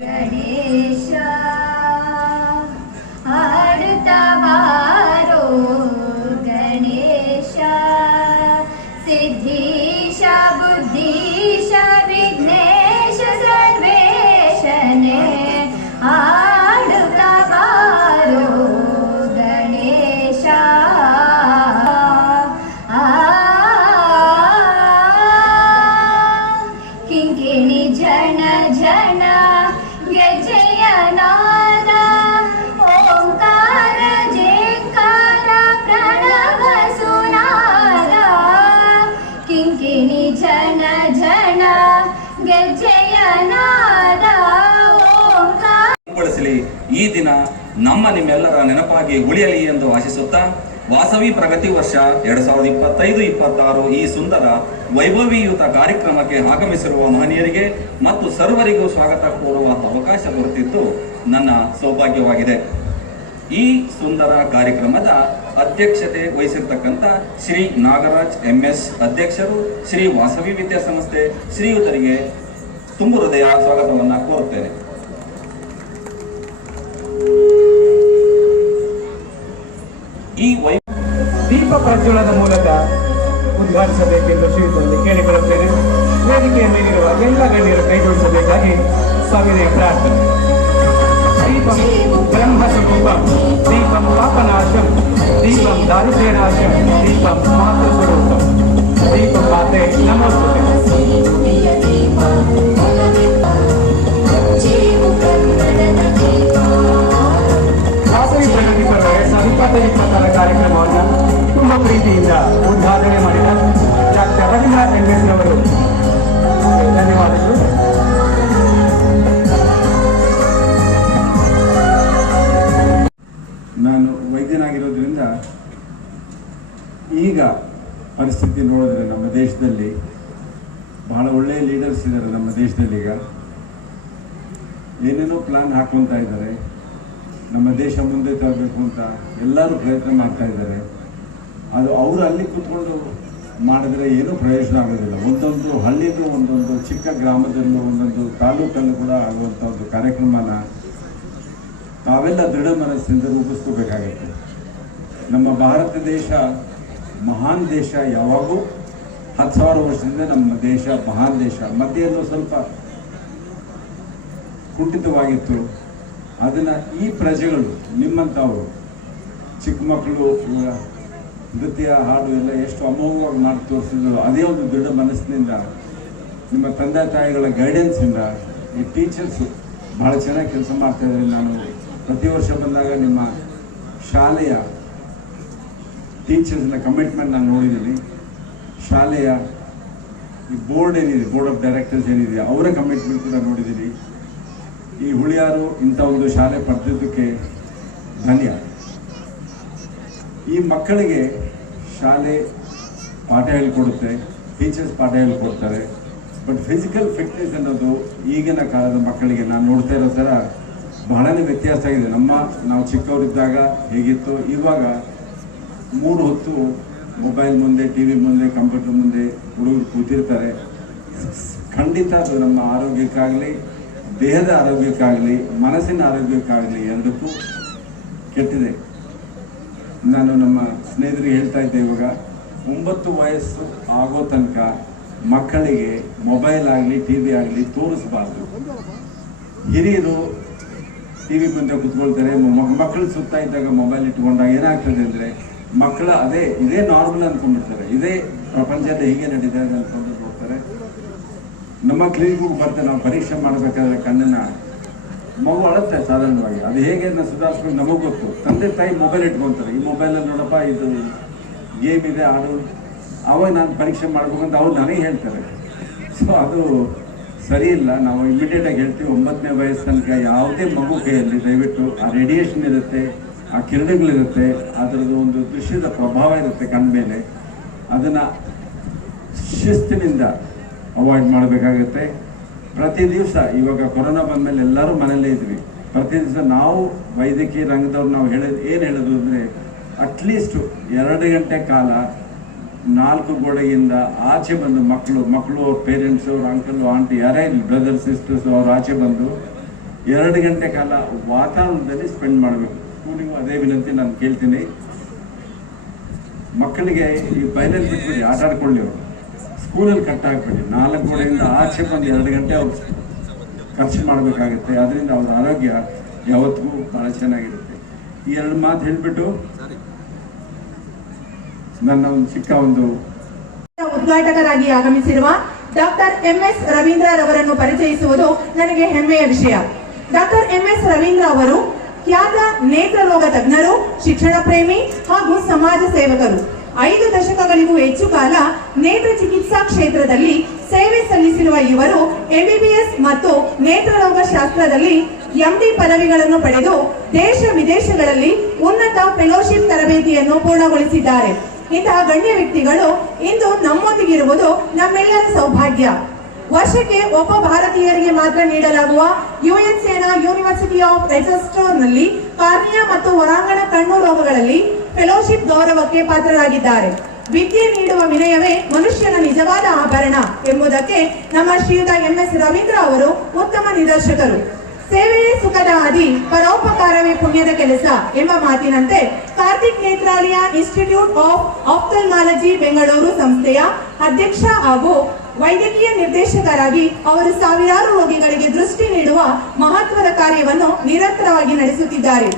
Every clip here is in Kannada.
ಗಣೇಶ ಆಡುತ್ತಾ ಬಾರೋ ಗಣೇಶ ಸಿದ್ಧೀಶ ಬುದ್ಧೀಶ ವಿಘ್ನೇಶ ಸರ್ವೇಶನೇ ಆಡುತ್ತಾ ಬಾರೋ ಗಣೇಶ ಕಿಂಕಿಣಿ ಜನ ಜನ ಗೆಜ್ಜೆಯ ನಾದ ಓಂಕಾರ ಜೇಂಕಾರ ಪ್ರಣವ ಸುನಾದ ಕಿಂಕಿಣಿ ಜನ ಜನ ಗೆಜ್ಜೆಯ ನಾದ ಓಂಕಾರ ಈ ದಿನ ನಮ್ಮ ನಿಮ್ಮೆಲ್ಲರ ನೆನಪಾಗಿ ಉಳಿಯಲಿ ಎಂದು ಆಶಿಸುತ್ತಾ ವಾಸವಿ ಪ್ರಗತಿ ವರ್ಷ 2025-26 ಈ ಸುಂದರ ವೈಭವೀಯುತ ಕಾರ್ಯಕ್ರಮಕ್ಕೆ ಆಗಮಿಸಿರುವ ಮಹನೀಯರಿಗೆ ಮತ್ತು ಸರ್ವರಿಗೂ ಸ್ವಾಗತ ಕೋರುವ ಅವಕಾಶ ದೊರೆತಿದ್ದು ನನ್ನ ಸೌಭಾಗ್ಯವಾಗಿದೆ. ಈ ಸುಂದರ ಕಾರ್ಯಕ್ರಮದ ಅಧ್ಯಕ್ಷತೆ ವಹಿಸಿರ್ತಕ್ಕಂಥ ಶ್ರೀ ನಾಗರಾಜ್ MS ಅಧ್ಯಕ್ಷರು, ಶ್ರೀ ವಾಸವಿ ವಿದ್ಯಾಸಂಸ್ಥೆ ಶ್ರೀಯುತರಿಗೆ ತುಂಬು ಹೃದಯ ಸ್ವಾಗತವನ್ನು ಕೋರುತ್ತೇನೆ. ಈ ದೀಪ ಪ್ರಜ್ವಲದ ಮೂಲಕ ಉದ್ಘಾಟಿಸಬೇಕೆಂದು ಶ್ರೀಯುತರಲ್ಲಿ ಕೇಳಿಕೊಳ್ಳುತ್ತೇನೆ. ವೇದಿಕೆಯ ಮೇಲಿರುವ ಎಲ್ಲ ಗಣ್ಯರು ಕೈಗೊಳಿಸಬೇಕಾಗಿ ಸವಿನಯ ಪ್ರಾರ್ಥನೆ. ದೀಪಂ ಬ್ರಹ್ಮಸ್ವರೂಪಂ, ದೀಪಂ ಪಾಪನಾಶಂ, ದೀಪಂ ದಾರಿದ್ರ್ಯನಾಶಂ, ದೀಪಂ ಮಾತೃಸ್ವರೂಪಂ, ದೀಪಂ ಮಾತೆ ನಮೋಸ್ತುತೆ. ವಾಸವಿ ಪ್ರಗತಿ ಪರ್ವ 2025-26 ಕಾರ್ಯಕ್ರಮವನ್ನು ತುಂಬ ಪ್ರೀತಿಯಿಂದ ಉದ್ಘಾಟನೆ ಮಾಡಿದ ಡಾಕ್ಟರ್ ರವೀಂದ್ರ MS ಅವರು ಧನ್ಯವಾದಗಳು. ನಾನು ವೈದ್ಯನಾಗಿರೋದ್ರಿಂದ ಈಗ ಪರಿಸ್ಥಿತಿ ನೋಡಿದ್ರೆ ನಮ್ಮ ದೇಶದಲ್ಲಿ ಬಹಳ ಒಳ್ಳೆಯ ಲೀಡರ್ಸ್ ಇದ್ದಾರೆ. ನಮ್ಮ ದೇಶದಲ್ಲಿ ಈಗ ಏನೇನೋ ಪ್ಲಾನ್ ಹಾಕೊಳ್ತಾ ಇದ್ದಾರೆ. ನಮ್ಮ ದೇಶ ಮುಂದೆ ತರಬೇಕು ಅಂತ ಎಲ್ಲರೂ ಪ್ರಯತ್ನ ಮಾಡ್ತಾ ಇದ್ದಾರೆ. ಅದು ಅವರು ಅಲ್ಲಿ ಕೂತ್ಕೊಂಡು ಮಾಡಿದ್ರೆ ಏನೂ ಪ್ರಯೋಜನ ಆಗೋದಿಲ್ಲ. ಒಂದೊಂದು ಹಳ್ಳಿಗೂ, ಒಂದೊಂದು ಚಿಕ್ಕ ಗ್ರಾಮದಲ್ಲೂ, ಒಂದೊಂದು ತಾಲೂಕಲ್ಲೂ ಕೂಡ ಆಗುವಂಥ ಒಂದು ಕಾರ್ಯಕ್ರಮನ ತಾವೆಲ್ಲ ದೃಢ ಮನಸ್ಸಿಂದ ರೂಪಿಸ್ಕೋಬೇಕಾಗತ್ತೆ. ನಮ್ಮ ಭಾರತ ದೇಶ ಮಹಾನ್ ದೇಶ. ಯಾವಾಗೂ 10,000 ವರ್ಷದಿಂದ ನಮ್ಮ ದೇಶ ಮಹಾನ್ ದೇಶ. ಮಧ್ಯೆಯಲ್ಲೂ ಸ್ವಲ್ಪ ಕುಂಠಿತವಾಗಿತ್ತು. ಅದನ್ನು ಈ ಪ್ರಜೆಗಳು, ನಿಮ್ಮಂಥವರು, ಚಿಕ್ಕ ಮಕ್ಕಳು ನೃತ್ಯ ಹಾಡು ಎಲ್ಲ ಎಷ್ಟು ಅಮೋಘವಾಗಿ ಮಾಡಿ ತೋರಿಸಿದ್ರು. ಅದೇ ಒಂದು ದೊಡ್ಡ ಮನಸ್ಸಿನಿಂದ, ನಿಮ್ಮ ತಂದೆ ತಾಯಿಗಳ ಗೈಡೆನ್ಸಿಂದ ಈ ಟೀಚರ್ಸು ಭಾಳ ಚೆನ್ನಾಗಿ ಕೆಲಸ ಮಾಡ್ತಾಯಿದ್ದಾರೆ. ನಾನು ಪ್ರತಿ ವರ್ಷ ಬಂದಾಗ ನಿಮ್ಮ ಶಾಲೆಯ ಟೀಚರ್ಸ್ನ ಕಮಿಟ್ಮೆಂಟ್ ನಾನು ನೋಡಿದ್ದೀನಿ. ಶಾಲೆಯ ಈ ಬೋರ್ಡ್ ಏನಿದೆ, ಬೋರ್ಡ್ ಆಫ್ ಡೈರೆಕ್ಟರ್ಸ್ ಏನಿದೆ, ಅವರ ಕಮಿಟ್ಮೆಂಟ್ ಕೂಡ ನೋಡಿದ್ದೀನಿ. ಈ ಹುಳಿಯಾರು ಇಂಥ ಒಂದು ಶಾಲೆ ಪಡೆದಿದ್ದಕ್ಕೆ ಧನ್ಯ. ಈ ಮಕ್ಕಳಿಗೆ ಶಾಲೆ ಪಾಠ ಹೇಳಿಕೊಡುತ್ತೆ, ಟೀಚರ್ಸ್ ಪಾಠ ಹೇಳಿಕೊಡ್ತಾರೆ. ಬಟ್ ಫಿಸಿಕಲ್ ಫಿಟ್ನೆಸ್ ಅನ್ನೋದು ಈಗಿನ ಕಾಲದ ಮಕ್ಕಳಿಗೆ ನಾನು ನೋಡ್ತಾ ಇರೋ ಥರ ಬಹಳನೇ ವ್ಯತ್ಯಾಸ ಆಗಿದೆ. ನಾವು ಚಿಕ್ಕವರಿದ್ದಾಗ ಹೇಗಿತ್ತು, ಇವಾಗ 3 ಹೊತ್ತು ಮೊಬೈಲ್ ಮುಂದೆ, TV ಮುಂದೆ, ಕಂಪ್ಯೂಟರ್ ಮುಂದೆ ಹುಡುಗರು ಕೂತಿರ್ತಾರೆ. ಖಂಡಿತ ಅದು ನಮ್ಮ ಆರೋಗ್ಯಕ್ಕಾಗಲಿ, ದೇಹದ ಆರೋಗ್ಯಕ್ಕಾಗಲಿ, ಮನಸ್ಸಿನ ಆರೋಗ್ಯಕ್ಕಾಗಲಿ ಎರಡಕ್ಕೂ ಕೆಟ್ಟಿದೆ. ನಾನು ನಮ್ಮ ಸ್ನೇಹಿತರಿಗೆ ಹೇಳ್ತಾ ಇದ್ದೆ, ಇವಾಗ 9 ವಯಸ್ಸು ಆಗೋ ತನಕ ಮಕ್ಕಳಿಗೆ ಮೊಬೈಲ್ ಆಗಲಿ, TV ಆಗಲಿ ತೋರಿಸಬಾರ್ದು. ಹಿರಿಯರು TV ಮುಂದೆ ಕೂತ್ಕೊಳ್ತಾರೆ. ಮಕ್ಕಳು ಸುತ್ತ ಇದ್ದಾಗ ಮೊಬೈಲ್ ಇಟ್ಕೊಂಡಾಗ ಏನಾಗ್ತದೆ ಅಂದರೆ, ಮಕ್ಕಳು ಇದೇ ನಾರ್ಮಲ್ ಅಂದ್ಕೊಂಡ್ಬಿಡ್ತಾರೆ. ಇದೇ ಪ್ರಪಂಚದಲ್ಲಿ ಹೀಗೆ ನಡೀತಾರೆ ಅಂದ್ಕೊಂಡು ನೋಡ್ತಾರೆ. ನಮ್ಮ ಕ್ಲಿನಿಕ್ಗೆ ಬರ್ತಾರೆ. ನಾವು ಪರೀಕ್ಷೆ ಮಾಡಬೇಕಾದ್ರೆ ಕಣ್ಣನ್ನ ಮಗು ಅಳುತ್ತೆ ಸಾಧಾರಣವಾಗಿ. ಅದು ಹೇಗೆ ಸುಧಾರಿಸ್ಕೊಂಡು ನಮಗೆ ಗೊತ್ತು. ತಂದೆ ತಾಯಿ ಮೊಬೈಲ್ ಇಟ್ಕೊತಾರೆ. ಈ ಮೊಬೈಲಲ್ಲಿ ನೋಡಪ್ಪ ಇದು ಗೇಮ್ ಇದೆ, ಆಡು, ಅವಾಗ ನಾನು ಪರೀಕ್ಷೆ ಮಾಡ್ಬೇಕಂತ ಅವ್ರು ನನಗೆ ಹೇಳ್ತಾರೆ. ಸೊ ಅದು ಸರಿ ಇಲ್ಲ. ನಾವು ಇಮಿಡಿಯೇಟಾಗಿ ಹೇಳ್ತೀವಿ, 9ನೇ ವಯಸ್ಸು ತನಕ ಯಾವುದೇ ಮಗು ಕೈಯಲ್ಲಿ ದಯವಿಟ್ಟು ಆ ರೇಡಿಯೇಷನ್ ಇರುತ್ತೆ, ಆ ಕಿರಣಗಳಿರುತ್ತೆ, ಅದರದ್ದು ಒಂದು ದೃಶ್ಯದ ಪ್ರಭಾವ ಇರುತ್ತೆ ಕಣ್ಮೇಲೆ. ಅದನ್ನು ಶಿಸ್ತಿನಿಂದ ಅವಾಯ್ಡ್ ಮಾಡಬೇಕಾಗತ್ತೆ. ಪ್ರತಿ ದಿವಸ, ಇವಾಗ ಕೊರೋನಾ ಬಂದಮೇಲೆ ಎಲ್ಲರೂ ಮನೆಯಲ್ಲೇ ಇದ್ವಿ. ಪ್ರತಿ ದಿವಸ ನಾವು ವೈದ್ಯಕೀಯ ರಂಗದವ್ರು ನಾವು ಏನು ಹೇಳೋದು ಅಂದರೆ, ಅಟ್ಲೀಸ್ಟ್ 2 ಗಂಟೆ ಕಾಲ 4 ಗೋಡೆಯಿಂದ ಆಚೆ ಬಂದು ಮಕ್ಕಳು ಅವ್ರ ಪೇರೆಂಟ್ಸು, ಅವ್ರ ಅಂಕಲ್, ಆಂಟಿ, ಯಾರೇ ಬ್ರದರ್ ಸಿಸ್ಟರ್ಸ್ ಅವ್ರು ಆಚೆ ಬಂದು 2 ಗಂಟೆ ಕಾಲ ವಾತಾವರಣದಲ್ಲಿ ಸ್ಪೆಂಡ್ ಮಾಡಬೇಕು. ಸ್ಕೂಲಿಗೂ ಅದೇ ವಿನಂತಿ ನಾನು ಕೇಳ್ತೀನಿ. ಮಕ್ಕಳಿಗೆ ಈ ಬಯಲಲ್ಲಿ ಬಿಟ್ಬಿಡಿ, ಆಟ ಆಡ್ಕೊಳ್ಳಿ. ಅವರು ಸ್ಕೂಲಲ್ಲಿ ಕಟ್ ಹಾಕ್ಬಿಡಿ. 4 ಗೋಡೆಯಿಂದ ಆಚೆ ಬಂದು 2 ಗಂಟೆ ಅವ್ರು ಖರ್ಚು ಮಾಡಬೇಕಾಗುತ್ತೆ. ಅದರಿಂದ ಅವ್ರ ಆರೋಗ್ಯ ಯಾವತ್ತಿಗೂ ಭಾಳ ಚೆನ್ನಾಗಿರುತ್ತೆ. ಈ 2 ಮಾತು ಹೇಳಿಬಿಟ್ಟು ನನ್ನ ಒಂದು ಚಿಕ್ಕ ಒಂದು ಉದ್ಘಾಟಕರಾಗಿ ಆಗಮಿಸಿರುವ ಡಾಕ್ಟರ್ MS ರವೀಂದ್ರರವರನ್ನು ಪರಿಚಯಿಸುವುದು ನನಗೆ ಹೆಮ್ಮೆಯ ವಿಷಯ. ಡಾಕ್ಟರ್ MS ರವೀಂದ್ರ ಅವರು ಖ್ಯಾತ ನೇತ್ರ ರೋಗ ತಜ್ಞರು, ಶಿಕ್ಷಣ ಪ್ರೇಮಿ ಹಾಗೂ ಸಮಾಜ ಸೇವಕರು. 5 ದಶಕಗಳಿಗೂ ಹೆಚ್ಚು ಕಾಲ ನೇತ್ರ ಚಿಕಿತ್ಸಾ ಕ್ಷೇತ್ರದಲ್ಲಿ ಸೇವೆ ಸಲ್ಲಿಸಿರುವ ಇವರು MBBS ಮತ್ತು ನೇತ್ರರೋಗ ಶಾಸ್ತ್ರದಲ್ಲಿ MD ಪದವಿಗಳನ್ನು ಪಡೆದು ದೇಶ ವಿದೇಶಗಳಲ್ಲಿ ಉನ್ನತ ಫೆಲೋಶಿಪ್ ತರಬೇತಿಯನ್ನು ಪೂರ್ಣಗೊಳಿಸಿದ್ದಾರೆ. ಇಂತಹ ಗಣ್ಯ ವ್ಯಕ್ತಿಗಳು ಇಂದು ನಮ್ಮೊಂದಿಗಿರುವುದು ನಮ್ಮೆಲ್ಲರ ಸೌಭಾಗ್ಯ. ವರ್ಷಕ್ಕೆ ಒಬ್ಬ ಭಾರತೀಯರಿಗೆ ಮಾತ್ರ ನೀಡಲಾಗುವ UNCನ ಯೂನಿವರ್ಸಿಟಿ ಆಫ್ ರೆಚೆಸ್ಟರ್ನಲ್ಲಿ ಕಾರ್ನಿಯಾ ಮತ್ತು ಹೊರಾಂಗಣ ಕಣ್ಣು ರೋಗಗಳಲ್ಲಿ ಫೆಲೋಶಿಪ್ ಗೌರವಕ್ಕೆ ಪಾತ್ರರಾಗಿದ್ದಾರೆ. ವಿದ್ಯೆ ನೀಡುವ ವಿನಯವೇ ಮನುಷ್ಯನ ನಿಜವಾದ ಆಭರಣ ಎಂಬುದಕ್ಕೆ ನಮ್ಮ ಶ್ರೀಯುತ MS ರವೀಂದ್ರ ಅವರು ಉತ್ತಮ ನಿದರ್ಶಕರು. ಸೇವೆಯೇ ಸುಖದ ಹಾದಿ, ಪರೋಪಕಾರವೇ ಪುಣ್ಯದ ಕೆಲಸ ಎಂಬ ಮಾತಿನಂತೆ ಕಾರ್ತಿಕ್ ನೇತ್ರಾಲಯ ಇನ್ಸ್ಟಿಟ್ಯೂಟ್ ಆಫ್ ಆಫ್ಥಲ್ಮಾಲಜಿ ಬೆಂಗಳೂರು ಸಂಸ್ಥೆಯ ಅಧ್ಯಕ್ಷ ಹಾಗೂ ವೈದ್ಯಕೀಯ ನಿರ್ದೇಶಕರಾಗಿ ಅವರು ಸಾವಿರಾರು ರೋಗಿಗಳಿಗೆ ದೃಷ್ಟಿ ನೀಡುವ ಮಹತ್ವದ ಕಾರ್ಯವನ್ನು ನಿರಂತರವಾಗಿ ನಡೆಸುತ್ತಿದ್ದಾರೆ.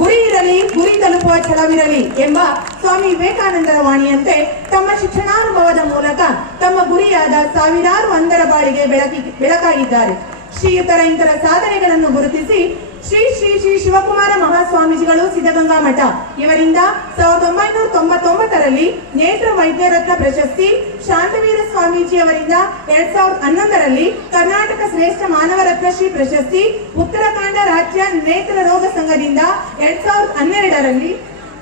ಗುರಿ ಇರಲಿ, ಗುರಿ ತಲುಪುವ ಛಲವಿರಲಿ ಎಂಬ ಸ್ವಾಮಿ ವಿವೇಕಾನಂದರ ವಾಣಿಯಂತೆ ತಮ್ಮ ಶಿಕ್ಷಣಾನುಭವದ ಮೂಲಕ ತಮ್ಮ ಗುರಿಯಾದ ಸಾವಿರಾರು ಅಂಧರ ಬಾಳಿಗೆ ಬೆಳಕಾಗಿದ್ದಾರೆ. ಶ್ರೀಯುತರ ಇಂತರ ಸಾಧನೆಗಳನ್ನು ಗುರುತಿಸಿ ಶ್ರೀ ಶ್ರೀ ಶ್ರೀ ಶಿವಕುಮಾರ ಮಹಾಸ್ವಾಮೀಜಿಗಳು ಸಿದ್ಧಗಂಗಾ ಮಠ ಇವರಿಂದ 1999ರಲ್ಲಿ ನೇತ್ರ ವೈದ್ಯರತ್ನ ಪ್ರಶಸ್ತಿ, ಶಾಂತವೀರ ಸ್ವಾಮೀಜಿ ಅವರಿಂದ 2011ರಲ್ಲಿ ಕರ್ನಾಟಕ ಶ್ರೇಷ್ಠ ಮಾನವ ರತ್ನಶ್ರೀ ಪ್ರಶಸ್ತಿ, ಉತ್ತರಾಖಂಡ ರಾಜ್ಯ ನೇತ್ರ ರೋಗ ಸಂಘದಿಂದ 2012ರಲ್ಲಿ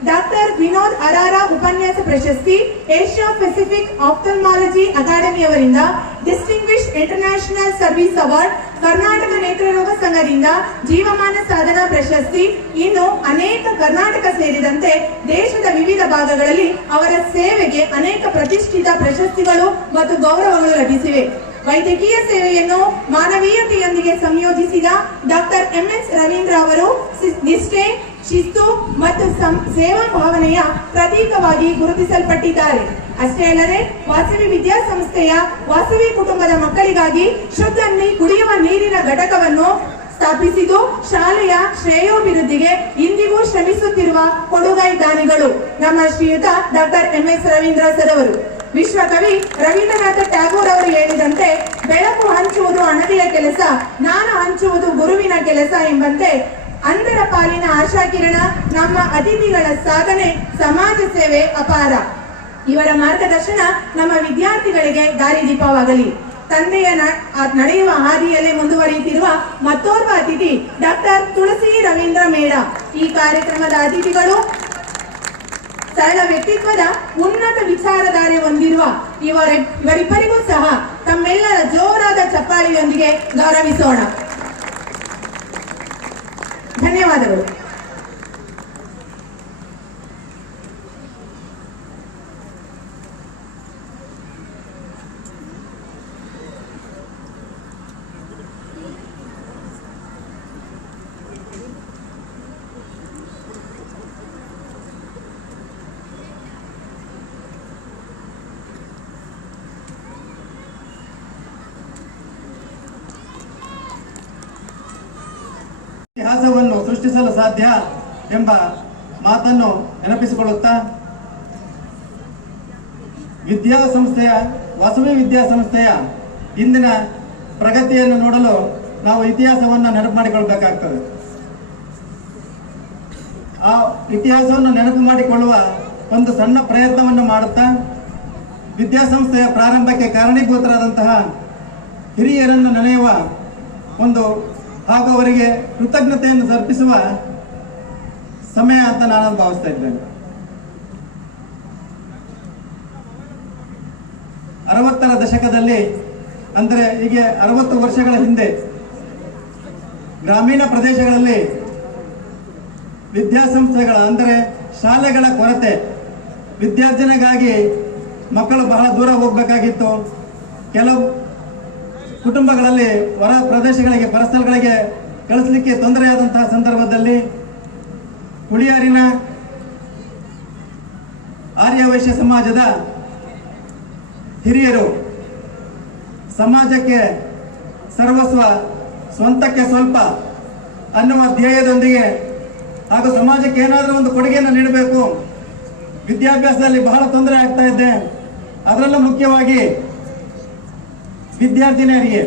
ಡಾಕ್ಟರ್ ವಿನೋದ್ ಅರಾರ ಉಪನ್ಯಾಸ ಪ್ರಶಸ್ತಿ, ಏಷ್ಯಾ ಪೆಸಿಫಿಕ್ ಆಫ್ಥಲ್ಮಾಲಜಿ ಅಕಾಡೆಮಿ ಅವರಿಂದ distinguish international service award, Karnataka ನೇತ್ರರೋಗ ಸಂಘದಿಂದ ಜೀವಮಾನ ಸಾಧನಾ ಪ್ರಶಸ್ತಿ, ಇನ್ನು ಅನೇಕ ಕರ್ನಾಟಕ ಸೇರಿದಂತೆ ದೇಶದ ವಿವಿಧ ಭಾಗಗಳಲ್ಲಿ ಅವರ ಸೇವೆಗೆ ಅನೇಕ ಪ್ರತಿಷ್ಠಿತ ಪ್ರಶಸ್ತಿಗಳು ಮತ್ತು ಗೌರವಗಳು ಲಭಿಸಿವೆ. ವೈದ್ಯಕೀಯ ಸೇವೆಯನ್ನು ಮಾನವೀಯತೆಯೊಂದಿಗೆ ಸಂಯೋಜಿಸಿದ ಡಾಕ್ಟರ್ MS ರವೀಂದ್ರ ಅವರು ನಿಷ್ಠೆ, ಶಿಸ್ತು ಮತ್ತು ಸೇವಾ ಭಾವನೆಯ ಪ್ರತೀಕವಾಗಿ ಗುರುತಿಸಲ್ಪಟ್ಟಿದ್ದಾರೆ. ಅಷ್ಟೇ ಅಲ್ಲದೆ ವಾಸವಿ ವಿದ್ಯಾಸಂಸ್ಥೆಯ ವಾಸವಿ ಕುಟುಂಬದ ಮಕ್ಕಳಿಗಾಗಿ ಶುದ್ಧ ಕುಡಿಯುವ ನೀರಿನ ಘಟಕವನ್ನು ಸ್ಥಾಪಿಸಿದ್ದು ಶಾಲೆಯ ಶ್ರೇಯೋಭಿವೃದ್ಧಿಗೆ ಇಂದಿಗೂ ಶ್ರಮಿಸುತ್ತಿರುವ ಕೊಡುಗೈ ದಾನಿಗಳು ನಮ್ಮ ಶ್ರೀಯುತ ಡಾಕ್ಟರ್ MS ರವೀಂದ್ರ ಸರ್ ಅವರು. ವಿಶ್ವಕವಿ ರವೀಂದ್ರನಾಥ ಟ್ಯಾಗೋರ್ ಅವರು ಹೇಳಿದಂತೆ, ಬೆಳಕು ಹಂಚುವುದು ಹಣತೆಯ ಕೆಲಸ, ಜ್ಞಾನ ಹಂಚುವುದು ಗುರುವಿನ ಕೆಲಸ ಎಂಬಂತೆ ಅಂಧರ ಪಾಲಿನ ಆಶಾಕಿರಣ ನಮ್ಮ ಅತಿಥಿಗಳ ಸಾಧನೆ, ಸಮಾಜ ಸೇವೆ ಅಪಾರ. ಇವರ ಮಾರ್ಗದರ್ಶನ ನಮ್ಮ ವಿದ್ಯಾರ್ಥಿಗಳಿಗೆ ದಾರಿದೀಪವಾಗಲಿ. ತಂದೆಯ ನಡೆಯುವ ಹಾದಿಯಲ್ಲೇ ಮುಂದುವರಿಯುತ್ತಿರುವ ಮತ್ತೋರ್ವ ಅತಿಥಿ ಡಾಕ್ಟರ್ ತುಳಸಿ ರವೀಂದ್ರ ಮೇಡ. ಈ ಕಾರ್ಯಕ್ರಮದ ಅತಿಥಿಗಳು ಸರಳ ವ್ಯಕ್ತಿತ್ವದ ಉನ್ನತ ವಿಚಾರಧಾರೆ ಹೊಂದಿರುವ ಇವರಿಬ್ಬರಿಗೂ ಸಹ ತಮ್ಮೆಲ್ಲರ ಜೋರಾದ ಚಪ್ಪಾಳಿಯೊಂದಿಗೆ ಗೌರವಿಸೋಣ. ಧನ್ಯವಾದಗಳು. ಇತಿಹಾಸವನ್ನು ಸೃಷ್ಟಿಸಲು ಸಾಧ್ಯ ಎಂಬ ಮಾತನ್ನು ನೆನಪಿಸಿಕೊಳ್ಳುತ್ತಾ ವಾಸವಿ ವಿದ್ಯಾಸಂಸ್ಥೆಯ ಇಂದಿನ ಪ್ರಗತಿಯನ್ನು ನೋಡಲು ನಾವು ಇತಿಹಾಸವನ್ನು ನೆನಪು ಮಾಡಿಕೊಳ್ಳಬೇಕಾಗ್ತದೆ. ಆ ಇತಿಹಾಸವನ್ನು ನೆನಪು ಮಾಡಿಕೊಳ್ಳುವ ಒಂದು ಸಣ್ಣ ಪ್ರಯತ್ನವನ್ನು ಮಾಡುತ್ತಾ ವಿದ್ಯಾಸಂಸ್ಥೆಯ ಪ್ರಾರಂಭಕ್ಕೆ ಕಾರಣೀಭೂತರಾದಂತಹ ಹಿರಿಯರನ್ನು ನೆನೆಯುವ ಒಂದು ಹಾಗೂ ಅವರಿಗೆ ಕೃತಜ್ಞತೆಯನ್ನು ಸಮರ್ಪಿಸುವ ಸಮಯ ಅಂತ ನಾನು ಭಾವಿಸ್ತಾ ಇದ್ದೇನೆ. 60ರ ದಶಕದಲ್ಲಿ, ಅಂದರೆ ಈಗ 60 ವರ್ಷಗಳ ಹಿಂದೆ ಗ್ರಾಮೀಣ ಪ್ರದೇಶಗಳಲ್ಲಿ ವಿದ್ಯಾಸಂಸ್ಥೆಗಳ ಅಂದರೆ ಶಾಲೆಗಳ ಕೊರತೆ, ವಿದ್ಯಾರ್ಜನೆಗಾಗಿ ಮಕ್ಕಳು ಬಹಳ ದೂರ ಹೋಗಬೇಕಾಗಿತ್ತು. ಕೆಲವು ಕುಟುಂಬಗಳಲ್ಲಿ ಹೊರ ಪ್ರದೇಶಗಳಿಗೆ, ಪರಸ್ಥಳಗಳಿಗೆ ಕಳಿಸ್ಲಿಕ್ಕೆ ತೊಂದರೆಯಾದಂತಹ ಸಂದರ್ಭದಲ್ಲಿ ಹುಳಿಯಾರಿನ ಆರ್ಯವೈಶ್ಯ ಸಮಾಜದ ಹಿರಿಯರು ಸಮಾಜಕ್ಕೆ ಸರ್ವಸ್ವ ಸ್ವಂತಕ್ಕೆ ಸ್ವಲ್ಪ ಅನ್ನುವ ಧ್ಯೇಯದೊಂದಿಗೆ ಹಾಗೂ ಸಮಾಜಕ್ಕೆ ಏನಾದರೂ ಒಂದು ಕೊಡುಗೆಯನ್ನು ನೀಡಬೇಕು, ವಿದ್ಯಾಭ್ಯಾಸದಲ್ಲಿ ಬಹಳ ತೊಂದರೆ ಆಗ್ತಾ ಇದೆ, ಅದರಲ್ಲೂ ಮುಖ್ಯವಾಗಿ ವಿದ್ಯಾರ್ಥಿನಿಯರಿಗೆ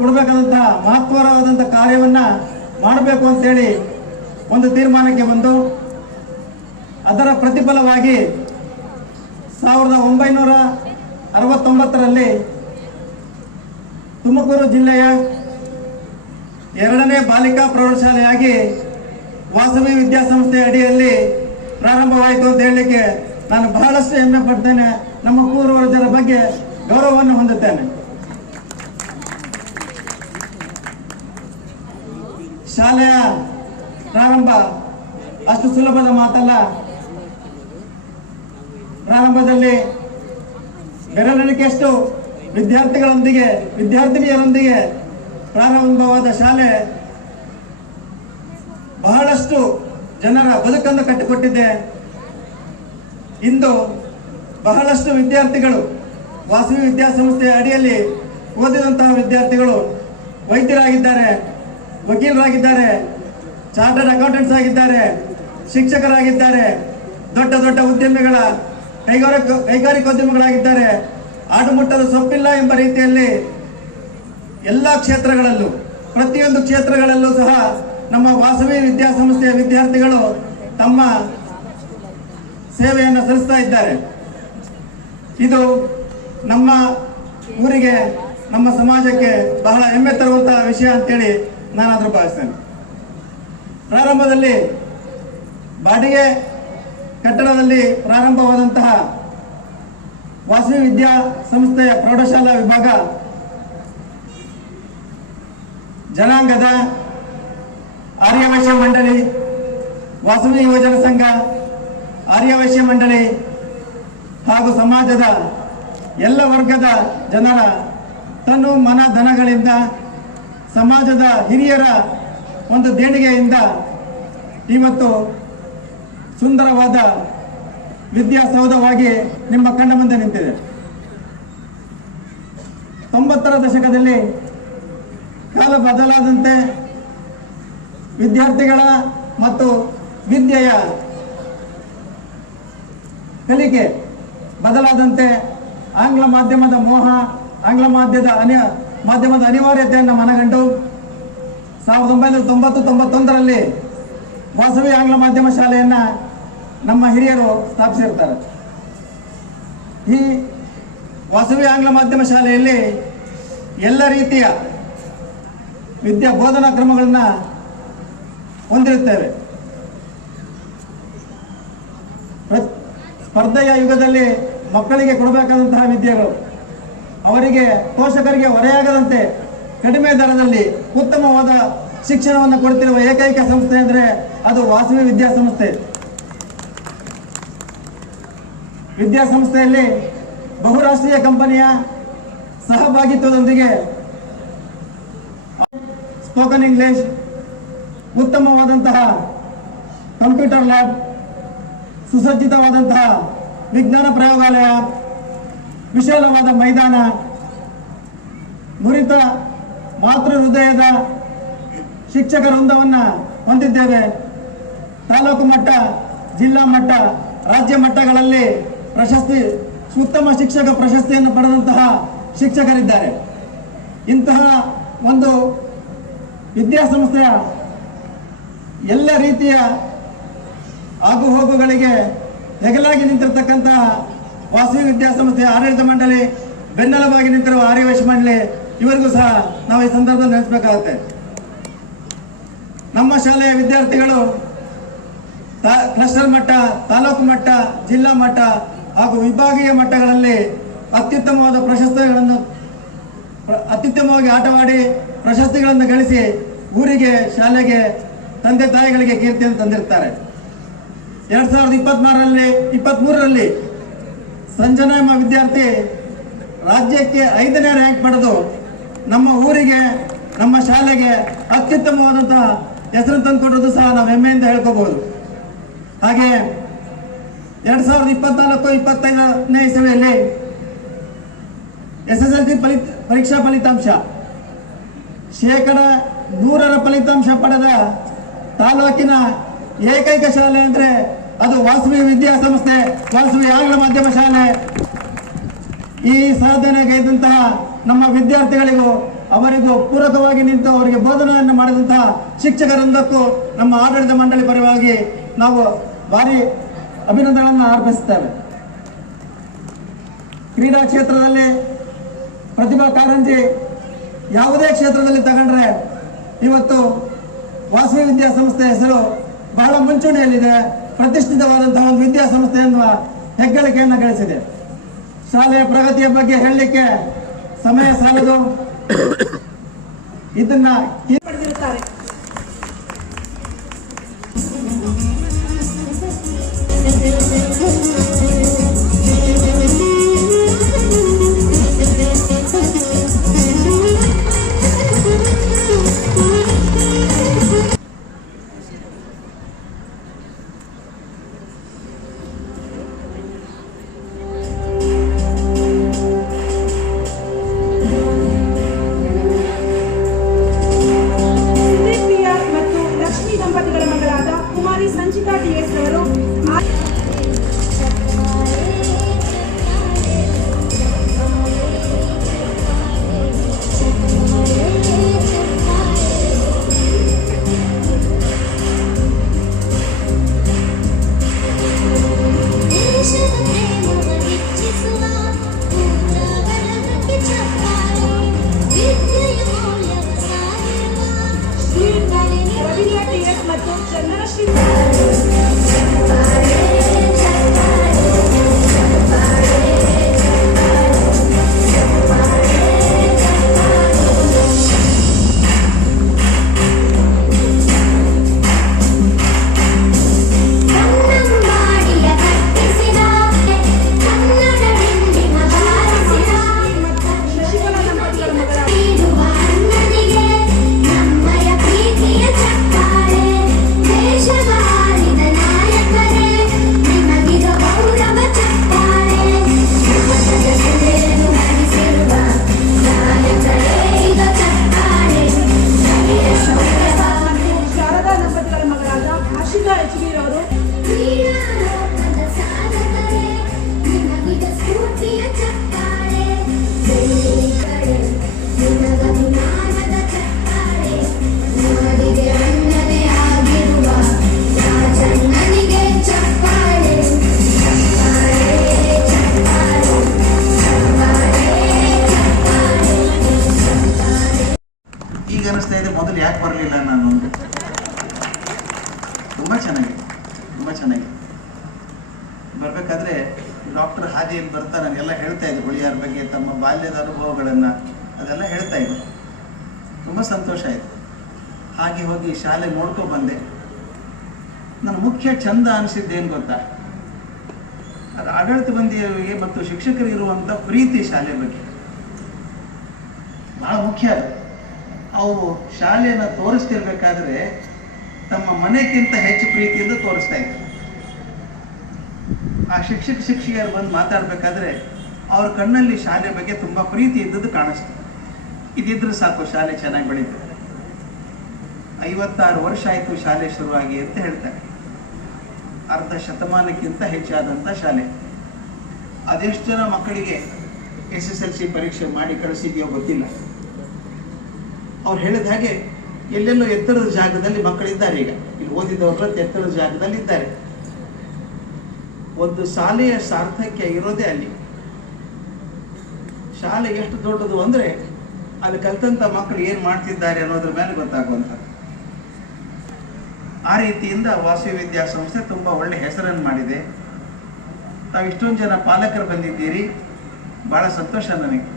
ಕೊಡಬೇಕಾದಂತಹ ಮಹತ್ವವಾದಂತಹ ಕಾರ್ಯವನ್ನ ಮಾಡಬೇಕು ಅಂತೇಳಿ ಒಂದು ತೀರ್ಮಾನಕ್ಕೆ ಬಂದು ಅದರ ಪ್ರತಿಫಲವಾಗಿ 1969ರಲ್ಲಿ ತುಮಕೂರು ಜಿಲ್ಲೆಯ 2ನೇ ಬಾಲಿಕಾ ಪ್ರೌಢಶಾಲೆಯಾಗಿ ವಾಸವಿ ವಿದ್ಯಾಸಂಸ್ಥೆ ಅಡಿಯಲ್ಲಿ ಪ್ರಾರಂಭವಾಯಿತು ಅಂತ ಹೇಳಲಿಕ್ಕೆ ನಾನು ಬಹಳಷ್ಟು ಹೆಮ್ಮೆ ಪಡ್ತೇನೆ. ನಮ್ಮ ಪೂರ್ವಜರ ಬಗ್ಗೆ ಗೌರವವನ್ನು ಹೊಂದುತ್ತೇನೆ. ಶಾಲೆಯ ಪ್ರಾರಂಭ ಅಷ್ಟು ಸುಲಭದ ಮಾತಲ್ಲ. ಪ್ರಾರಂಭದಲ್ಲಿ ಬೆರಳೆಣಿಕೆಯಷ್ಟು ವಿದ್ಯಾರ್ಥಿನಿಯರೊಂದಿಗೆ ಪ್ರಾರಂಭವಾದ ಶಾಲೆ ಬಹಳಷ್ಟು ಜನರ ಬದುಕನ್ನು ಕಟ್ಟಿಕೊಟ್ಟಿದೆ. ಇಂದು ಬಹಳಷ್ಟು ವಿದ್ಯಾರ್ಥಿಗಳು ವಾಸವಿ ವಿದ್ಯಾಸಂಸ್ಥೆಯ ಅಡಿಯಲ್ಲಿ ಓದಿದಂತಹ ವಿದ್ಯಾರ್ಥಿಗಳು ವೈದ್ಯರಾಗಿದ್ದಾರೆ, ವಕೀಲರಾಗಿದ್ದಾರೆ, ಚಾರ್ಟರ್ಡ್ ಅಕೌಂಟೆಂಟ್ಸ್ ಆಗಿದ್ದಾರೆ, ಶಿಕ್ಷಕರಾಗಿದ್ದಾರೆ, ದೊಡ್ಡ ದೊಡ್ಡ ಉದ್ಯಮಿಗಳ ಕೈಗಾರಿಕೋದ್ಯಮಿಗಳಾಗಿದ್ದಾರೆ. ಆಡುಮುಟ್ಟದ ಸೊಪ್ಪಿಲ್ಲ ಎಂಬ ರೀತಿಯಲ್ಲಿ ಎಲ್ಲ ಕ್ಷೇತ್ರಗಳಲ್ಲೂ, ಪ್ರತಿಯೊಂದು ಕ್ಷೇತ್ರಗಳಲ್ಲೂ ಸಹ ನಮ್ಮ ವಾಸವಿ ವಿದ್ಯಾಸಂಸ್ಥೆಯ ವಿದ್ಯಾರ್ಥಿಗಳು ತಮ್ಮ ಸೇವೆಯನ್ನು ಸಲ್ಲಿಸ್ತಾ ಇದ್ದಾರೆ. ಇದು ನಮ್ಮ ಊರಿಗೆ, ನಮ್ಮ ಸಮಾಜಕ್ಕೆ ಬಹಳ ಹೆಮ್ಮೆ ತರುವಂತಹ ವಿಷಯ ಅಂತೇಳಿ ನಾನಾದರೂ ಭಾವಿಸ್ತೇನೆ. ಪ್ರಾರಂಭದಲ್ಲಿ ಬಾಡಿಗೆ ಕಟ್ಟಡದಲ್ಲಿ ಪ್ರಾರಂಭವಾದಂತಹ ವಾಸವಿ ವಿದ್ಯಾ ಸಂಸ್ಥೆಯ ಪ್ರೌಢಶಾಲಾ ವಿಭಾಗ ಜನಾಂಗದ ಆರ್ಯವೈಶ್ಯ ಮಂಡಳಿ, ವಾಸವಿ ಯುವಜನ ಸಂಘ, ಆರ್ಯವೈಶ್ಯ ಮಂಡಳಿ ಹಾಗೂ ಸಮಾಜದ ಎಲ್ಲ ವರ್ಗದ ಜನರ ತನು ಮನ ಧನಗಳಿಂದ, ಸಮಾಜದ ಹಿರಿಯರ ಒಂದು ದೇಣಿಗೆಯಿಂದ ಇವತ್ತು ಸುಂದರವಾದ ವಿದ್ಯಾಸೌಧವಾಗಿ ನಿಮ್ಮ ಕಣ್ಣ ಮುಂದೆ ನಿಂತಿದೆ. 90ರ ದಶಕದಲ್ಲಿ ಕಾಲ ಬದಲಾದಂತೆ ವಿದ್ಯಾರ್ಥಿಗಳ ಮತ್ತು ವಿದ್ಯೆಯ ಕಲಿಕೆ ಬದಲಾದಂತೆ ಆಂಗ್ಲ ಮಾಧ್ಯಮದ ಮೋಹ, ಆಂಗ್ಲ ಮಾಧ್ಯಮದ ಅನಿವಾರ್ಯತೆಯನ್ನು ಮನಗಂಡು 1990-91ರಲ್ಲಿ ವಾಸವಿ ಆಂಗ್ಲ ಮಾಧ್ಯಮ ಶಾಲೆಯನ್ನ ನಮ್ಮ ಹಿರಿಯರು ಸ್ಥಾಪಿಸಿರ್ತಾರೆ. ಈ ವಾಸವಿ ಆಂಗ್ಲ ಮಾಧ್ಯಮ ಶಾಲೆಯಲ್ಲಿ ಎಲ್ಲ ರೀತಿಯ ಬೋಧನಾ ಕ್ರಮಗಳನ್ನ ಹೊಂದಿರುತ್ತೇವೆ. ಸ್ಪರ್ಧೆಯ ಯುಗದಲ್ಲಿ ಮಕ್ಕಳಿಗೆ ಕೊಡಬೇಕಾದಂತಹ ವಿದ್ಯೆಗಳು ಅವರಿಗೆ, ಪೋಷಕರಿಗೆ ಹೊರೆಯಾಗದಂತೆ ಕಡಿಮೆ ದರದಲ್ಲಿ ಉತ್ತಮವಾದ ಶಿಕ್ಷಣವನ್ನು ಕೊಡುತ್ತಿರುವ ಏಕೈಕ ಸಂಸ್ಥೆ ಅಂದರೆ ಅದು ವಾಸವಿ ವಿದ್ಯಾಸಂಸ್ಥೆ. ವಿದ್ಯಾಸಂಸ್ಥೆಯಲ್ಲಿ ಬಹುರಾಷ್ಟ್ರೀಯ ಕಂಪನಿಯ ಸಹಭಾಗಿತ್ವದೊಂದಿಗೆ ಸ್ಪೋಕನ್ ಇಂಗ್ಲಿಷ್, ಉತ್ತಮವಾದಂತಹ ಕಂಪ್ಯೂಟರ್ ಲ್ಯಾಬ್, ಸುಸಜ್ಜಿತವಾದಂತಹ ವಿಜ್ಞಾನ ಪ್ರಯೋಗಾಲಯ, ವಿಶಾಲವಾದ ಮೈದಾನ, ನುರಿತ ಮಾತೃ ಹೃದಯದ ಶಿಕ್ಷಕ ವೃಂದವನ್ನು ಹೊಂದಿದ್ದೇವೆ. ತಾಲೂಕು ಮಟ್ಟ, ಜಿಲ್ಲಾ ಮಟ್ಟ, ರಾಜ್ಯ ಮಟ್ಟಗಳಲ್ಲಿ ಉತ್ತಮ ಶಿಕ್ಷಕ ಪ್ರಶಸ್ತಿಯನ್ನು ಪಡೆದಂತಹ ಶಿಕ್ಷಕರಿದ್ದಾರೆ. ಇಂತಹ ಒಂದು ವಿದ್ಯಾಸಂಸ್ಥೆಯ ಎಲ್ಲ ರೀತಿಯ ಆಗುಹೋಗುಗಳಿಗೆ ಹೆಗಲಾಗಿ ನಿಂತಿರತಕ್ಕಂತಹ ವಾಸವಿ ವಿದ್ಯಾಸಂಸ್ಥೆಯ ಆಡಳಿತ ಮಂಡಳಿ, ಬೆನ್ನೆಲುಬಾಗಿ ನಿಂತಿರುವ ಆರ್ಯವೈಶ್ಯ ಮಂಡಳಿ, ಇವರಿಗೂ ಸಹ ನಾವು ಈ ಸಂದರ್ಭದಲ್ಲಿ ನೆನೆಸಬೇಕಾಗುತ್ತೆ. ನಮ್ಮ ಶಾಲೆಯ ವಿದ್ಯಾರ್ಥಿಗಳು ಕ್ಲಸ್ಟರ್ ಮಟ್ಟ, ತಾಲೂಕು ಮಟ್ಟ, ಜಿಲ್ಲಾ ಮಟ್ಟ ಹಾಗೂ ವಿಭಾಗೀಯ ಮಟ್ಟಗಳಲ್ಲಿ ಅತ್ಯುತ್ತಮವಾಗಿ ಆಟವಾಡಿ ಪ್ರಶಸ್ತಿಗಳನ್ನು ಗಳಿಸಿ ಊರಿಗೆ, ಶಾಲೆಗೆ, ತಂದೆ ತಾಯಿಗಳಿಗೆ ಕೀರ್ತಿಯನ್ನು ತಂದಿರುತ್ತಾರೆ. 2023ರಲ್ಲಿ ಸಂಜನಾ ಎಂಬ ವಿದ್ಯಾರ್ಥಿ ರಾಜ್ಯಕ್ಕೆ 5ನೇ ರ್ಯಾಂಕ್ ಪಡೆದು ನಮ್ಮ ಊರಿಗೆ ನಮ್ಮ ಶಾಲೆಗೆ ಅತ್ಯುತ್ತಮವಾದಂತಹ ಹೆಸರನ್ನು ತಂದುಕೊಟ್ಟದ್ದು ಸಹ ನಾವು ಹೆಮ್ಮೆಯಿಂದ ಹೇಳ್ಕೋಬಹುದು. ಹಾಗೆ 2024-25ನೇ ಇಸವಿಯಲ್ಲಿ SSLC ಪರೀಕ್ಷಾ ಫಲಿತಾಂಶ 100% ಫಲಿತಾಂಶ ಪಡೆದ ತಾಲೂಕಿನ ಏಕೈಕ ಶಾಲೆ ಅಂದ್ರೆ ಅದು ವಾಸವಿ ವಿದ್ಯಾಸಂಸ್ಥೆ, ವಾಸವಿ ಆಂಗ್ಲ ಮಾಧ್ಯಮ ಶಾಲೆ. ಈ ಸಾಧನೆಗೈದಂತಹ ನಮ್ಮ ವಿದ್ಯಾರ್ಥಿಗಳಿಗೂ ಅವರಿಗೂ ಪೂರಕವಾಗಿ ನಿಂತು ಅವರಿಗೆ ಬೋಧನೆಯನ್ನು ಮಾಡಿದಂತಹ ಶಿಕ್ಷಕರೊಂದಕ್ಕೂ ನಮ್ಮ ಆಡಳಿತ ಮಂಡಳಿ ಪರವಾಗಿ ನಾವು ಭಾರಿ ಅಭಿನಂದನೆಗಳನ್ನು ಅರ್ಪಿಸುತ್ತೇವೆ. ಕ್ರೀಡಾ ಕ್ಷೇತ್ರದಲ್ಲಿ ಪ್ರತಿಭಾ ಕಾರಂಜಿ ಯಾವುದೇ ಕ್ಷೇತ್ರದಲ್ಲಿ ತಗೊಂಡ್ರೆ ಇವತ್ತು ವಾಸವಿ ವಿದ್ಯಾಸಂಸ್ಥೆ ಹೆಸರು ಬಹಳ ಮುಂಚೂಣಿಯಲ್ಲಿದೆ. ಪ್ರತಿಷ್ಠಿತವಾದಂತಹ ಒಂದು ವಿದ್ಯಾಸಂಸ್ಥೆ ಎನ್ನುವ ಹೆಗ್ಗಳಿಕೆಯನ್ನು ಗಳಿಸಿದೆ. ಶಾಲೆಯ ಪ್ರಗತಿಯ ಬಗ್ಗೆ ಹೇಳಲಿಕ್ಕೆ ಸಮಯ ಸಾಲದು. ಇದನ್ನ ಪಡೆದಿರುತ್ತಾರೆ. ಮೊದಲು ಯಾಕೆ ಬರಲಿಲ್ಲ ನಾನು? ತುಂಬ ಚೆನ್ನಾಗಿ ಬರಬೇಕಾದ್ರೆ ಡಾಕ್ಟರ್ ಹಾದಿಯಲ್ಲಿ ಬರ್ತಾ ನನಗೆಲ್ಲ ಹೇಳ್ತಾ ಇದ್ರು ಹುಳಿಯಾರ ಬಗ್ಗೆ, ತಮ್ಮ ಬಾಲ್ಯದ ಅನುಭವಗಳನ್ನು ಅದೆಲ್ಲ ಹೇಳ್ತಾ ಇದ್ರು. ತುಂಬ ಸಂತೋಷ ಆಯಿತು. ಹಾಗೆ ಹೋಗಿ ಶಾಲೆ ನೋಡ್ಕೊ ಬಂದೆ. ನನ್ನ ಮುಖ್ಯ ಚಂದ ಅನಿಸಿದ್ದೇನು ಗೊತ್ತಾ? ಅದು ಆಡಳಿತ ಮಂದಿಯವರಿಗೆ ಮತ್ತು ಶಿಕ್ಷಕರಿಗೆ ಇರುವಂಥ ಪ್ರೀತಿ ಶಾಲೆ ಬಗ್ಗೆ ಬಹಳ ಮುಖ್ಯ. ಅದು ಅವು ಶಾಲೆಯನ್ನು ತೋರಿಸ್ತಿರ್ಬೇಕಾದ್ರೆ ತಮ್ಮ ಮನೆಗಿಂತ ಹೆಚ್ಚು ಪ್ರೀತಿಯಿಂದ ತೋರಿಸ್ತಾ ಇದ್ರು. ಆ ಶಿಕ್ಷಕಿಯರು ಬಂದು ಮಾತಾಡಬೇಕಾದ್ರೆ ಅವ್ರ ಕಣ್ಣಲ್ಲಿ ಶಾಲೆ ಬಗ್ಗೆ ತುಂಬ ಪ್ರೀತಿ ಇದ್ದದ್ದು ಕಾಣಿಸ್ತು. ಇದಿದ್ರೆ ಸಾಕು ಶಾಲೆ ಚೆನ್ನಾಗಿ ಬೆಳೀತದೆ. 56 ವರ್ಷ ಆಯಿತು ಶಾಲೆ ಶುರುವಾಗಿ ಅಂತ ಹೇಳ್ತಾರೆ. ಅರ್ಧ ಶತಮಾನಕ್ಕಿಂತ ಹೆಚ್ಚಾದಂಥ ಶಾಲೆ. ಅದೆಷ್ಟು ಜನ ಮಕ್ಕಳಿಗೆ SSLC ಪರೀಕ್ಷೆ ಮಾಡಿ ಕಳಿಸಿದೆಯೋ ಗೊತ್ತಿಲ್ಲ. ಅವ್ರು ಹೇಳಿದ ಹಾಗೆ ಎಲ್ಲೆಲ್ಲೋ ಎತ್ತರದ ಜಾಗದಲ್ಲಿ ಮಕ್ಕಳಿದ್ದಾರೆ. ಈಗ ಇಲ್ಲಿ ಓದಿದವರು ಎತ್ತರದ ಜಾಗದಲ್ಲಿ ಇದ್ದಾರೆ. ಒಂದು ಶಾಲೆಯ ಸಾರ್ಥಕ್ಯ ಇರೋದೇ ಅಲ್ಲಿ. ಶಾಲೆ ಎಷ್ಟು ದೊಡ್ಡದು ಅಂದರೆ ಅಲ್ಲಿ ಕಲಿತಂಥ ಮಕ್ಕಳು ಏನು ಮಾಡ್ತಿದ್ದಾರೆ ಅನ್ನೋದ್ರ ಮೇಲೆ ಗೊತ್ತಾಗುವಂಥದ್ದು. ಆ ರೀತಿಯಿಂದ ವಾಸವಿ ವಿದ್ಯಾಸಂಸ್ಥೆ ತುಂಬ ಒಳ್ಳೆ ಹೆಸರನ್ನು ಮಾಡಿದೆ. ತಾವು ಇಷ್ಟೊಂದು ಜನ ಪಾಲಕರು ಬಂದಿದ್ದೀರಿ, ಭಾಳ ಸಂತೋಷ ನನಗೆ.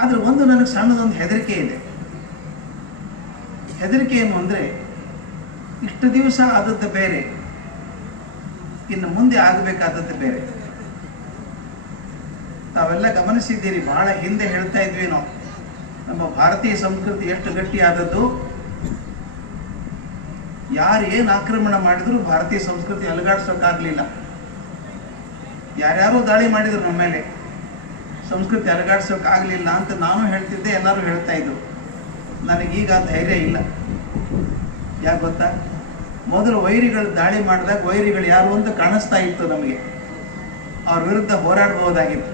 ಆದರೆ ಒಂದು ನನಗೆ ಸಣ್ಣದೊಂದು ಹೆದರಿಕೆ ಇದೆ. ಹೆದರಿಕೆ ಏನು ಅಂದರೆ, ಇಷ್ಟು ದಿವಸ ಆದದ್ದು ಬೇರೆ, ಇನ್ನು ಮುಂದೆ ಆಗಬೇಕಾದದ್ದು ಬೇರೆ. ತಾವೆಲ್ಲ ಗಮನಿಸಿದ್ದೀರಿ, ಬಹಳ ಹಿಂದೆ ಹೇಳ್ತಾ ಇದ್ವಿ ನಾವು ನಮ್ಮ ಭಾರತೀಯ ಸಂಸ್ಕೃತಿ ಎಷ್ಟು ಗಟ್ಟಿಯಾದದ್ದು. ಯಾರು ಏನು ಆಕ್ರಮಣ ಮಾಡಿದ್ರು ಭಾರತೀಯ ಸಂಸ್ಕೃತಿ ಅಲುಗಾಡ್ಸೋಕ್ಕಾಗಲಿಲ್ಲ. ಯಾರ್ಯಾರೋ ದಾಳಿ ಮಾಡಿದ್ರು ನಮ್ಮ ಮೇಲೆ, ಸಂಸ್ಕೃತಿ ಅಲುಗಾಡ್ಸೋಕ್ಕಾಗಲಿಲ್ಲ ಅಂತ ನಾನು ಹೇಳ್ತಿದ್ದೆ, ಎಲ್ಲರೂ ಹೇಳ್ತಾ ಇದ್ರು. ನನಗೀಗ ಧೈರ್ಯ ಇಲ್ಲ. ಯಾಕೆ ಗೊತ್ತಾ? ಮೊದಲು ವೈರಿಗಳು ದಾಳಿ ಮಾಡಿದಾಗ ವೈರಿಗಳು ಯಾರು ಅಂತ ಕಾಣಿಸ್ತಾ ಇತ್ತು ನಮಗೆ, ಅವ್ರ ವಿರುದ್ಧ ಹೋರಾಡಬಹುದಾಗಿತ್ತು.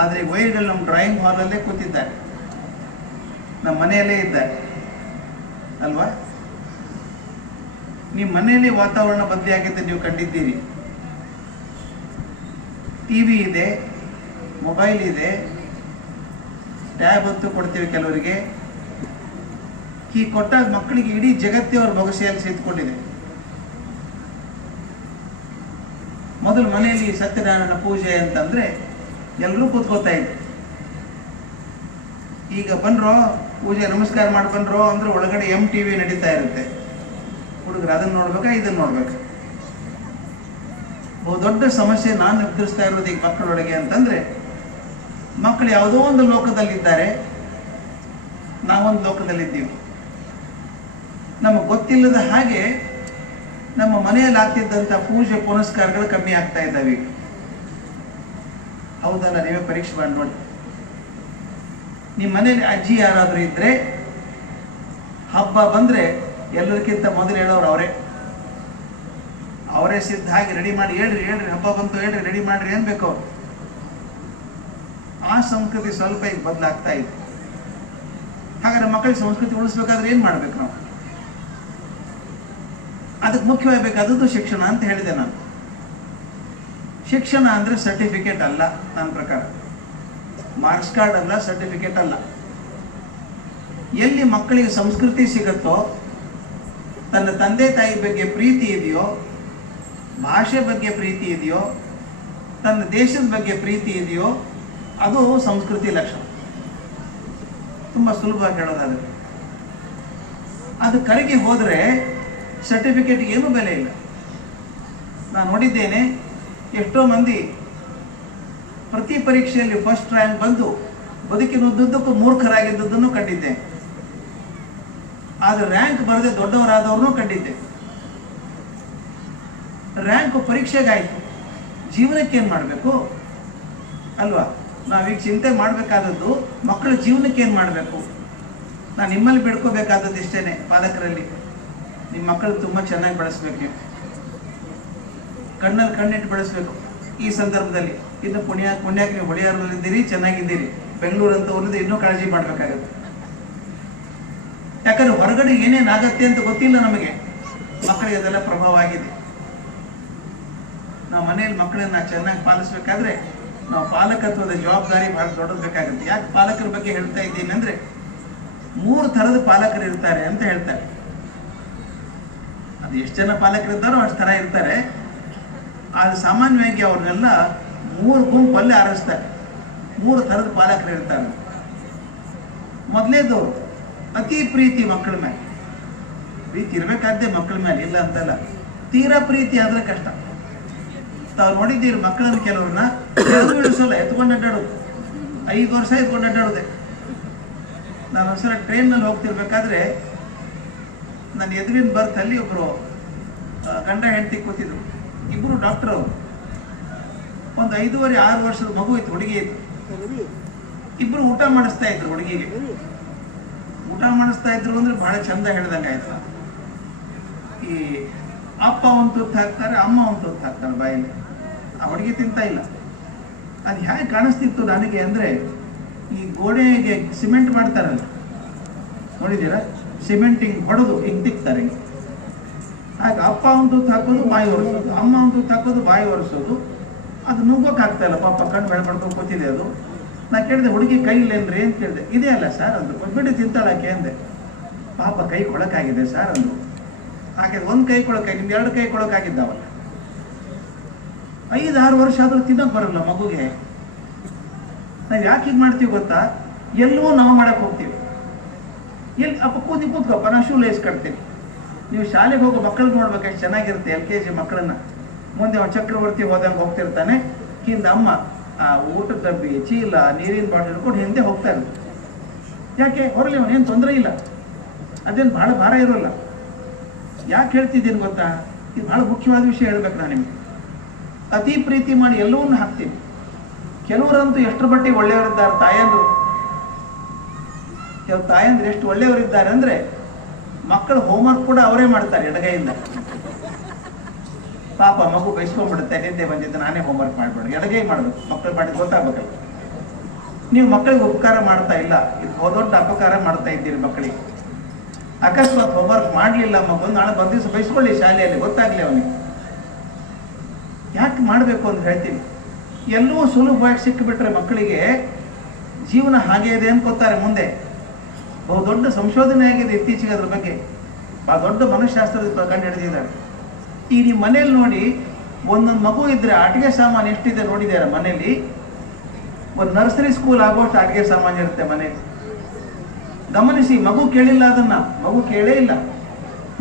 ಆದರೆ ವೈರಿಗಳು ನಮ್ಮ ಡ್ರಾಯಿಂಗ್ ಹಾಲಲ್ಲೇ ಕೂತಿದ್ದಾರೆ, ನಮ್ಮ ಮನೆಯಲ್ಲೇ ಇದ್ದಾರೆ ಅಲ್ವಾ? ನಿಮ್ಮ ಮನೆಯಲ್ಲಿ ವಾತಾವರಣ ಬದಲಾಗಿದ್ದ ನೀವು ಕಂಡಿದ್ದೀರಿ. ಟಿವಿ ಇದೆ, ಮೊಬೈಲ್ ಇದೆ, ಟ್ಯಾಬ್ ಅಂತೂ ಕೊಡ್ತೀವಿ ಕೆಲವರಿಗೆ. ಈ ಕೊಟ್ಟಾಗ ಮಕ್ಕಳಿಗೆ ಇಡೀ ಜಗತ್ತೇ ಅವ್ರ ಬೊಗಸೆಯಲ್ಲಿ ಸೇರಿಕೊಂಡಿದೆ. ಮೊದಲು ಮನೆಯಲ್ಲಿ ಸತ್ಯನಾರಾಯಣ ಪೂಜೆ ಅಂತಂದ್ರೆ ಎಲ್ಲರೂ ಕೂತ್ಕೋತಾ ಇದ್ರು. ಈಗ ಬನ್ರೋ ಪೂಜೆ ನಮಸ್ಕಾರ ಮಾಡಿ ಬನ್ರೋ ಅಂದ್ರೆ ಒಳಗಡೆ MTV ನಡೀತಾ ಇರುತ್ತೆ. ಹುಡುಗರು ಅದನ್ನ ನೋಡ್ಬೇಕಾ ಇದನ್ನ ನೋಡ್ಬೇಕಾ? ದೊಡ್ಡ ಸಮಸ್ಯೆ ನಾನು ಎದುರಿಸ್ತಾ ಇರೋದು ಈಗ ಮಕ್ಕಳೊಳಗೆ ಅಂತಂದ್ರೆ, ಮಕ್ಕಳು ಯಾವುದೋ ಒಂದು ಲೋಕದಲ್ಲಿದ್ದಾರೆ, ನಾವೊಂದು ಲೋಕದಲ್ಲಿದ್ದೀವಿ. ನಮಗೆ ಗೊತ್ತಿಲ್ಲದ ಹಾಗೆ ನಮ್ಮ ಮನೆಯಲ್ಲಿ ಆಗ್ತಿದ್ದಂಥ ಪೂಜೆ ಪುನಸ್ಕಾರಗಳು ಕಮ್ಮಿ ಆಗ್ತಾ ಇದ್ದಾವೆ. ಹೌದಲ್ಲ? ನೀವೇ ಪರೀಕ್ಷೆ ಮಾಡಿ ನೋಡಿ. ನಿಮ್ಮ ಮನೇಲಿ ಅಜ್ಜಿ ಯಾರಾದರೂ ಇದ್ರೆ ಹಬ್ಬ ಬಂದ್ರೆ ಎಲ್ಲರಿಗಿಂತ ಮೊದಲು ಹೇಳೋರು ಅವರೇ ಸಿದ್ಧ ಹಾಗೆ ರೆಡಿ ಮಾಡಿ, ಹೇಳ್ರಿ ಹಬ್ಬ ಬಂತು, ಹೇಳ್ರಿ ರೆಡಿ ಮಾಡ್ರಿ ಅನ್ಬೇಕು ಅವ್ರು. ಆ ಸಂಸ್ಕೃತಿ ಸ್ವಲ್ಪ ಈಗ ಬದಲಾಗ್ತಾ ಇದೆ. ಹಾಗಾದ್ರೆ ಮಕ್ಕಳಿಗೆ ಸಂಸ್ಕೃತಿ ಉಳಿಸ್ಬೇಕಾದ್ರೆ ಏನ್ ಮಾಡ್ಬೇಕು ನಾವು? ಅದಕ್ಕೆ ಮುಖ್ಯವಾಗಿ ಬೇಕಾದದ್ದು ಶಿಕ್ಷಣ ಅಂತ ಹೇಳಿದೆ ನಾನು. ಶಿಕ್ಷಣ ಅಂದ್ರೆ ಸರ್ಟಿಫಿಕೇಟ್ ಅಲ್ಲ, ನನ್ನ ಪ್ರಕಾರ ಮಾರ್ಕ್ಸ್ ಕಾರ್ಡ್ ಅಲ್ಲ, ಸರ್ಟಿಫಿಕೇಟ್ ಅಲ್ಲ. ಎಲ್ಲಿ ಮಕ್ಕಳಿಗೆ ಸಂಸ್ಕೃತಿ ಸಿಗುತ್ತೋ, ತನ್ನ ತಂದೆ ತಾಯಿ ಬಗ್ಗೆ ಪ್ರೀತಿ ಇದೆಯೋ, ಭಾಷೆ ಬಗ್ಗೆ ಪ್ರೀತಿ ಇದೆಯೋ, ತನ್ನ ದೇಶದ ಬಗ್ಗೆ ಪ್ರೀತಿ ಇದೆಯೋ, ಅದು ಸಂಸ್ಕೃತಿ ಲಕ್ಷಣ. ತುಂಬಾ ಸುಲಭವಾಗಿ ಹೇಳೋದಾದ್ರೆ, ಅದು ಕರಗಿ ಹೋದ್ರೆ ಸರ್ಟಿಫಿಕೇಟ್ ಏನೂ ಬೆಲೆ ಇಲ್ಲ. ನಾನು ನೋಡಿದ್ದೇನೆ, ಎಷ್ಟೋ ಮಂದಿ ಪ್ರತಿ ಪರೀಕ್ಷೆಯಲ್ಲಿ ಫಸ್ಟ್ ರ್ಯಾಂಕ್ ಬಂದು ಬದುಕಿನುದ್ದಕ್ಕೂ ಮೂರ್ಖರಾಗಿದ್ದನ್ನು ಕಂಡಿದ್ದೆ. ಆದ್ರೆ ರ್ಯಾಂಕ್ ಬರದೆ ದೊಡ್ಡವರಾದವ್ರನ್ನೂ ಕಂಡಿದ್ದೆ. ರ್ಯಾಂಕ್ ಪರೀಕ್ಷೆಗಾಯ್ತು, ಜೀವನಕ್ಕೆ ಏನ್ ಮಾಡಬೇಕು ಅಲ್ವಾ? ನಾವೀಗ ಚಿಂತೆ ಮಾಡಬೇಕಾದದ್ದು ಮಕ್ಕಳ ಜೀವನಕ್ಕೆ ಏನ್ ಮಾಡಬೇಕು. ನಾನು ನಿಮ್ಮಲ್ಲಿ ಬಿಡ್ಕೋಬೇಕಾದದ್ದು ಇಷ್ಟೇನೆ, ಪಾಲಕರಲ್ಲಿ ನಿಮ್ಮ ಮಕ್ಕಳು ತುಂಬಾ ಚೆನ್ನಾಗಿ ಬೆಳೆಸ್ಬೇಕು. ನೀವು ಕಣ್ಣಲ್ಲಿ ಕಣ್ಣಿಟ್ಟು ಬೆಳೆಸ್ಬೇಕು. ಈ ಸಂದರ್ಭದಲ್ಲಿ ಇನ್ನು ಪುಣ್ಯಕ್ಕೆ ನೀವು ಹೊಳೆಯಾರಲ್ಲಿದ್ದೀರಿ, ಚೆನ್ನಾಗಿದ್ದೀರಿ. ಬೆಂಗಳೂರು ಅಂತ ಊರಿದ್ದು ಇನ್ನೂ ಕಾಳಜಿ ಮಾಡ್ಬೇಕಾಗತ್ತೆ. ಯಾಕಂದ್ರೆ ಹೊರಗಡೆ ಏನೇನಾಗತ್ತೆ ಅಂತ ಗೊತ್ತಿಲ್ಲ ನಮಗೆ, ಮಕ್ಕಳಿಗೆ ಅದೆಲ್ಲ ಪ್ರಭಾವ ಆಗಿದೆ. ನಾವು ಮನೆಯಲ್ಲಿ ಮಕ್ಕಳನ್ನ ಚೆನ್ನಾಗಿ ಪಾಲಿಸ್ಬೇಕಾದ್ರೆ ನಾವು ಪಾಲಕತ್ವದ ಜವಾಬ್ದಾರಿ ಬಹಳ ದೊಡ್ಡದು ಬೇಕಾಗುತ್ತೆ. ಯಾಕೆ ಪಾಲಕರ ಬಗ್ಗೆ ಹೇಳ್ತಾ ಇದ್ದೀನಿ ಅಂದ್ರೆ, 3 ಥರದ ಪಾಲಕರು ಇರ್ತಾರೆ ಅಂತ ಹೇಳ್ತಾರೆ. ಅದು ಎಷ್ಟು ಜನ ಪಾಲಕರಿದ್ದಾರೋ ಅಷ್ಟು ಥರ ಇರ್ತಾರೆ. ಆದ್ರೆ ಸಾಮಾನ್ಯವಾಗಿ ಅವ್ರನ್ನೆಲ್ಲ 3 ಗುಂಪಲ್ಲಿ ಆರಿಸ್ತಾರೆ. 3 ಥರದ ಪಾಲಕರು ಇರ್ತಾರೆ. ಮೊದಲೇದವರು ಅತಿ ಪ್ರೀತಿ ಮಕ್ಕಳ ಮೇಲೆ. ಪ್ರೀತಿ ಇರ್ಬೇಕಾದ್ದೇ ಮಕ್ಕಳ ಮೇಲೆ, ಇಲ್ಲ ಅಂತಲ್ಲ. ತೀರಾ ಪ್ರೀತಿ ಆದ್ರೆ ಕಷ್ಟ. ತಾವು ನೋಡಿದ್ದೀರಿ ಮಕ್ಕಳನ್ನ ಕೆಲವ್ರನ್ನ ಇಳಿಸೋಲ್ಲ, ಎತ್ಕೊಂಡು ಅಡ್ಡಾಡೋದು. 5 ವರ್ಷ ಎತ್ಕೊಂಡು ಅಡ್ಡಾಡೋದೆ. ನಾನು ಒಂದ್ಸಲ ಟ್ರೈನ್ನಲ್ಲಿ ಹೋಗ್ತಿರ್ಬೇಕಾದ್ರೆ ನನ್ನ ಎದುರಿನ ಬರ್ತಲ್ಲಿ ಒಬ್ರು ಗಂಡ ಹೆಂಡತಿ ಕೂತಿದ್ರು. ಇಬ್ರು ಡಾಕ್ಟರ್ ಅವರು. ಒಂದು 5-6 ವರ್ಷದ ಮಗು ಇತ್ತು, ಹುಡುಗಿ ಇತ್ತು. ಇಬ್ರು ಊಟ ಮಾಡಿಸ್ತಾ ಇದ್ರು ಹುಡುಗಿಗೆ. ಊಟ ಮಾಡಿಸ್ತಾ ಇದ್ರು ಅಂದ್ರೆ ಬಹಳ ಚಂದ ಹೇಳ್ದಂಗೆ ಆಯ್ತು. ಈ ಅಪ್ಪ ಒಂದು ತುತ್ತು ಹಾಕ್ತಾರೆ, ಅಮ್ಮ ಒಂದು ತುತ್ತು ಹಾಕ್ತಾರೆ ಬಾಯಲ್ಲಿ. ಆ ಹುಡುಗಿ ತಿಂತ ಇಲ್ಲ. ಅದು ಹೇಗೆ ಕಾಣಿಸ್ತಿತ್ತು ನನಗೆ ಅಂದ್ರೆ, ಈ ಗೋಡೆಗೆ ಸಿಮೆಂಟ್ ಮಾಡ್ತಾರಲ್ಲ, ನೋಡಿದ್ದೀರಾ? ಸಿಮೆಂಟಿಂಗ್ ಹೊಡೆದು ಹಿಂಗೆ ತಿಕ್ತಾರೆ. ಹಾಗೆ ಅಪ್ಪ ಒಂದು ತುತ್ತು ಹಾಕೋದು, ಬಾಯಿ ಒರೆಸೋದು, ಅಮ್ಮ ಒಂದು ತುತ್ತು ಹಾಕೋದು, ಬಾಯಿ ಒರೆಸೋದು. ಅದು ನುಗ್ಗೋಕೆ ಆಗ್ತಾ ಇಲ್ಲ ಪಾಪ, ಕಣ್ಣು ಬೆಳೆ ಮಾಡ್ಕೊಂಡು ಕೂತಿದೆ ಅದು. ನಾ ಕೇಳಿದೆ, ಹುಡುಗಿ ಕೈ ಇಲ್ಲೇನ್ರಿ ಅಂತ ಕೇಳಿದೆ. ಇದೇ ಅಲ್ಲ ಸರ್ ಅಂದ್ರು. ಬಿಟ್ಟು ತಿಂತಾಳಕ್ಕೆ ಅಂದೆ. ಪಾಪ ಕೈ ಕೊಳಕಾಗಿದೆ ಸರ್ ಅಂದ್ರು. ಹಾಗೆ ಒಂದು ಕೈ ಕೊಳಕಾಗಿ, ನಿಮ್ಗೆ 2 ಕೈ ಕೊಳಕಾಗಿದ್ದಾವಲ್ಲ. 5-6 ವರ್ಷ ಆದ್ರೂ ತಿನ್ನೋಕೆ ಬರಲ್ಲ ಮಗುಗೆ. ನಾವು ಯಾಕೆ ಹೀಗೆ ಮಾಡ್ತೀವಿ ಗೊತ್ತಾ? ಎಲ್ಲವೂ ನಾವು ಮಾಡಕ್ ಹೋಗ್ತೀವಿ. ಎಲ್ಲಿ ಅಪ್ಪ ಕೂತ್ಕೋಪ್ಪ, ನಾ ಶೂ ಲೇಸ್ ಕಟ್ತೀನಿ. ನೀವು ಶಾಲೆಗೆ ಹೋಗೋ ಮಕ್ಕಳಿಗೆ ನೋಡ್ಬೇಕು ಎಷ್ಟು ಚೆನ್ನಾಗಿರುತ್ತೆ. LKG ಮಕ್ಕಳನ್ನ ಮುಂದೆ ಅವ್ನು ಚಕ್ರವರ್ತಿ ಹೋದಂಗೆ ಹೋಗ್ತಿರ್ತಾನೆ, ಹಿಂದೆ ಅಮ್ಮ ಆ ಊಟದ ಡಬ್ಬಿ, ಚೀಲ, ನೀರಿನ ಬಾಟಲ್ ಹಿಡ್ಕೊಂಡು ಹಿಂದೆ ಹೋಗ್ತಾ ಇರುತ್ತೆ. ಯಾಕೆ ಹೊರಲಿ, ಅವನೇನು ತೊಂದರೆ ಇಲ್ಲ, ಅದೇನು ಭಾಳ ಭಾರ ಇರೋಲ್ಲ. ಯಾಕೆ ಹೇಳ್ತಿದ್ದೀನಿ ಗೊತ್ತಾ? ಇದು ಭಾಳ ಮುಖ್ಯವಾದ ವಿಷಯ ಹೇಳ್ಬೇಕು ನಾನು ನಿಮಗೆ. ಅತಿ ಪ್ರೀತಿ ಮಾಡಿ ಎಲ್ಲವನ್ನೂ ಹಾಕ್ತೀವಿ. ಕೆಲವರಂತೂ ಎಷ್ಟರ ಮಟ್ಟಿಗೆ ಒಳ್ಳೆಯವರಿದ್ದಾರೆ ತಾಯಂದ್ರು. ಕೆಲವು ತಾಯಂದ್ರು ಎಷ್ಟು ಒಳ್ಳೆಯವರಿದ್ದಾರೆ ಅಂದರೆ ಮಕ್ಕಳು ಹೋಮ್ವರ್ಕ್ ಕೂಡ ಅವರೇ ಮಾಡ್ತಾರೆ ಎಡಗೈಯಿಂದ. ಪಾಪ ಮಗು ಬಯಸ್ಕೊಂಡ್ಬಿಡುತ್ತೆ, ನಿದ್ದೆ ಬಂದಿದ್ದು ನಾನೇ ಹೋಮ್ವರ್ಕ್ ಮಾಡ್ಬೇಡ, ಎಡಗೈ ಮಾಡಬೇಕು, ಮಕ್ಕಳು ಮಾಡಿದ್ದು ಗೊತ್ತಾಗಬೇಕಲ್ಲ. ನೀವು ಮಕ್ಕಳಿಗೆ ಉಪಕಾರ ಮಾಡ್ತಾ ಇಲ್ಲ, ಇದು ದೊಡ್ಡ ಅಪಕಾರ ಮಾಡ್ತಾ ಇದ್ದೀರಿ ಮಕ್ಕಳಿಗೆ. ಅಕಸ್ಮಾತ್ ಹೋಮ್ವರ್ಕ್ ಮಾಡಲಿಲ್ಲ ಮಗು, ನಾಳೆ ಬಂದ ದಿವಸ ಬಯಸ್ಕೊಳ್ಳಿ ಶಾಲೆಯಲ್ಲಿ, ಗೊತ್ತಾಗ್ಲಿ ಅವನಿಗೆ. ಯಾಕೆ ಮಾಡಬೇಕು ಅಂತ ಹೇಳ್ತೀನಿ. ಎಲ್ಲವೂ ಸುಲಭವಾಗಿ ಸಿಕ್ಕಿಬಿಟ್ರೆ ಮಕ್ಕಳಿಗೆ ಜೀವನ ಹಾಗೆ ಇದೆ ಅನ್ಕೋತಾರೆ. ಮುಂದೆ ಬಹುದೊಡ್ಡ ಸಂಶೋಧನೆ ಆಗಿದೆ ಇತ್ತೀಚೆಗೆ ಅದ್ರ ಬಗ್ಗೆ, ಭಾಳ ದೊಡ್ಡ ಮನಃಶಾಸ್ತ್ರದ ಕಂಡು ಹಿಡಿದಿದ್ದಾರೆ. ಈ ನಿಮ್ಮ ಮನೇಲಿ ನೋಡಿ, ಒಂದೊಂದು ಮಗು ಇದ್ರೆ ಆಟಿಕೆ ಸಾಮಾನು ಎಷ್ಟಿದೆ ನೋಡಿದ್ದಾರೆ ಮನೇಲಿ. ಒಂದು ನರ್ಸರಿ ಸ್ಕೂಲ್ ಆಗೋಷ್ಟು ಆಟಿಕೆ ಸಾಮಾನು ಇರುತ್ತೆ ಮನೇಲಿ. ಗಮನಿಸಿ, ಮಗು ಕೇಳಿಲ್ಲ ಅದನ್ನ, ಮಗು ಕೇಳೇ ಇಲ್ಲ,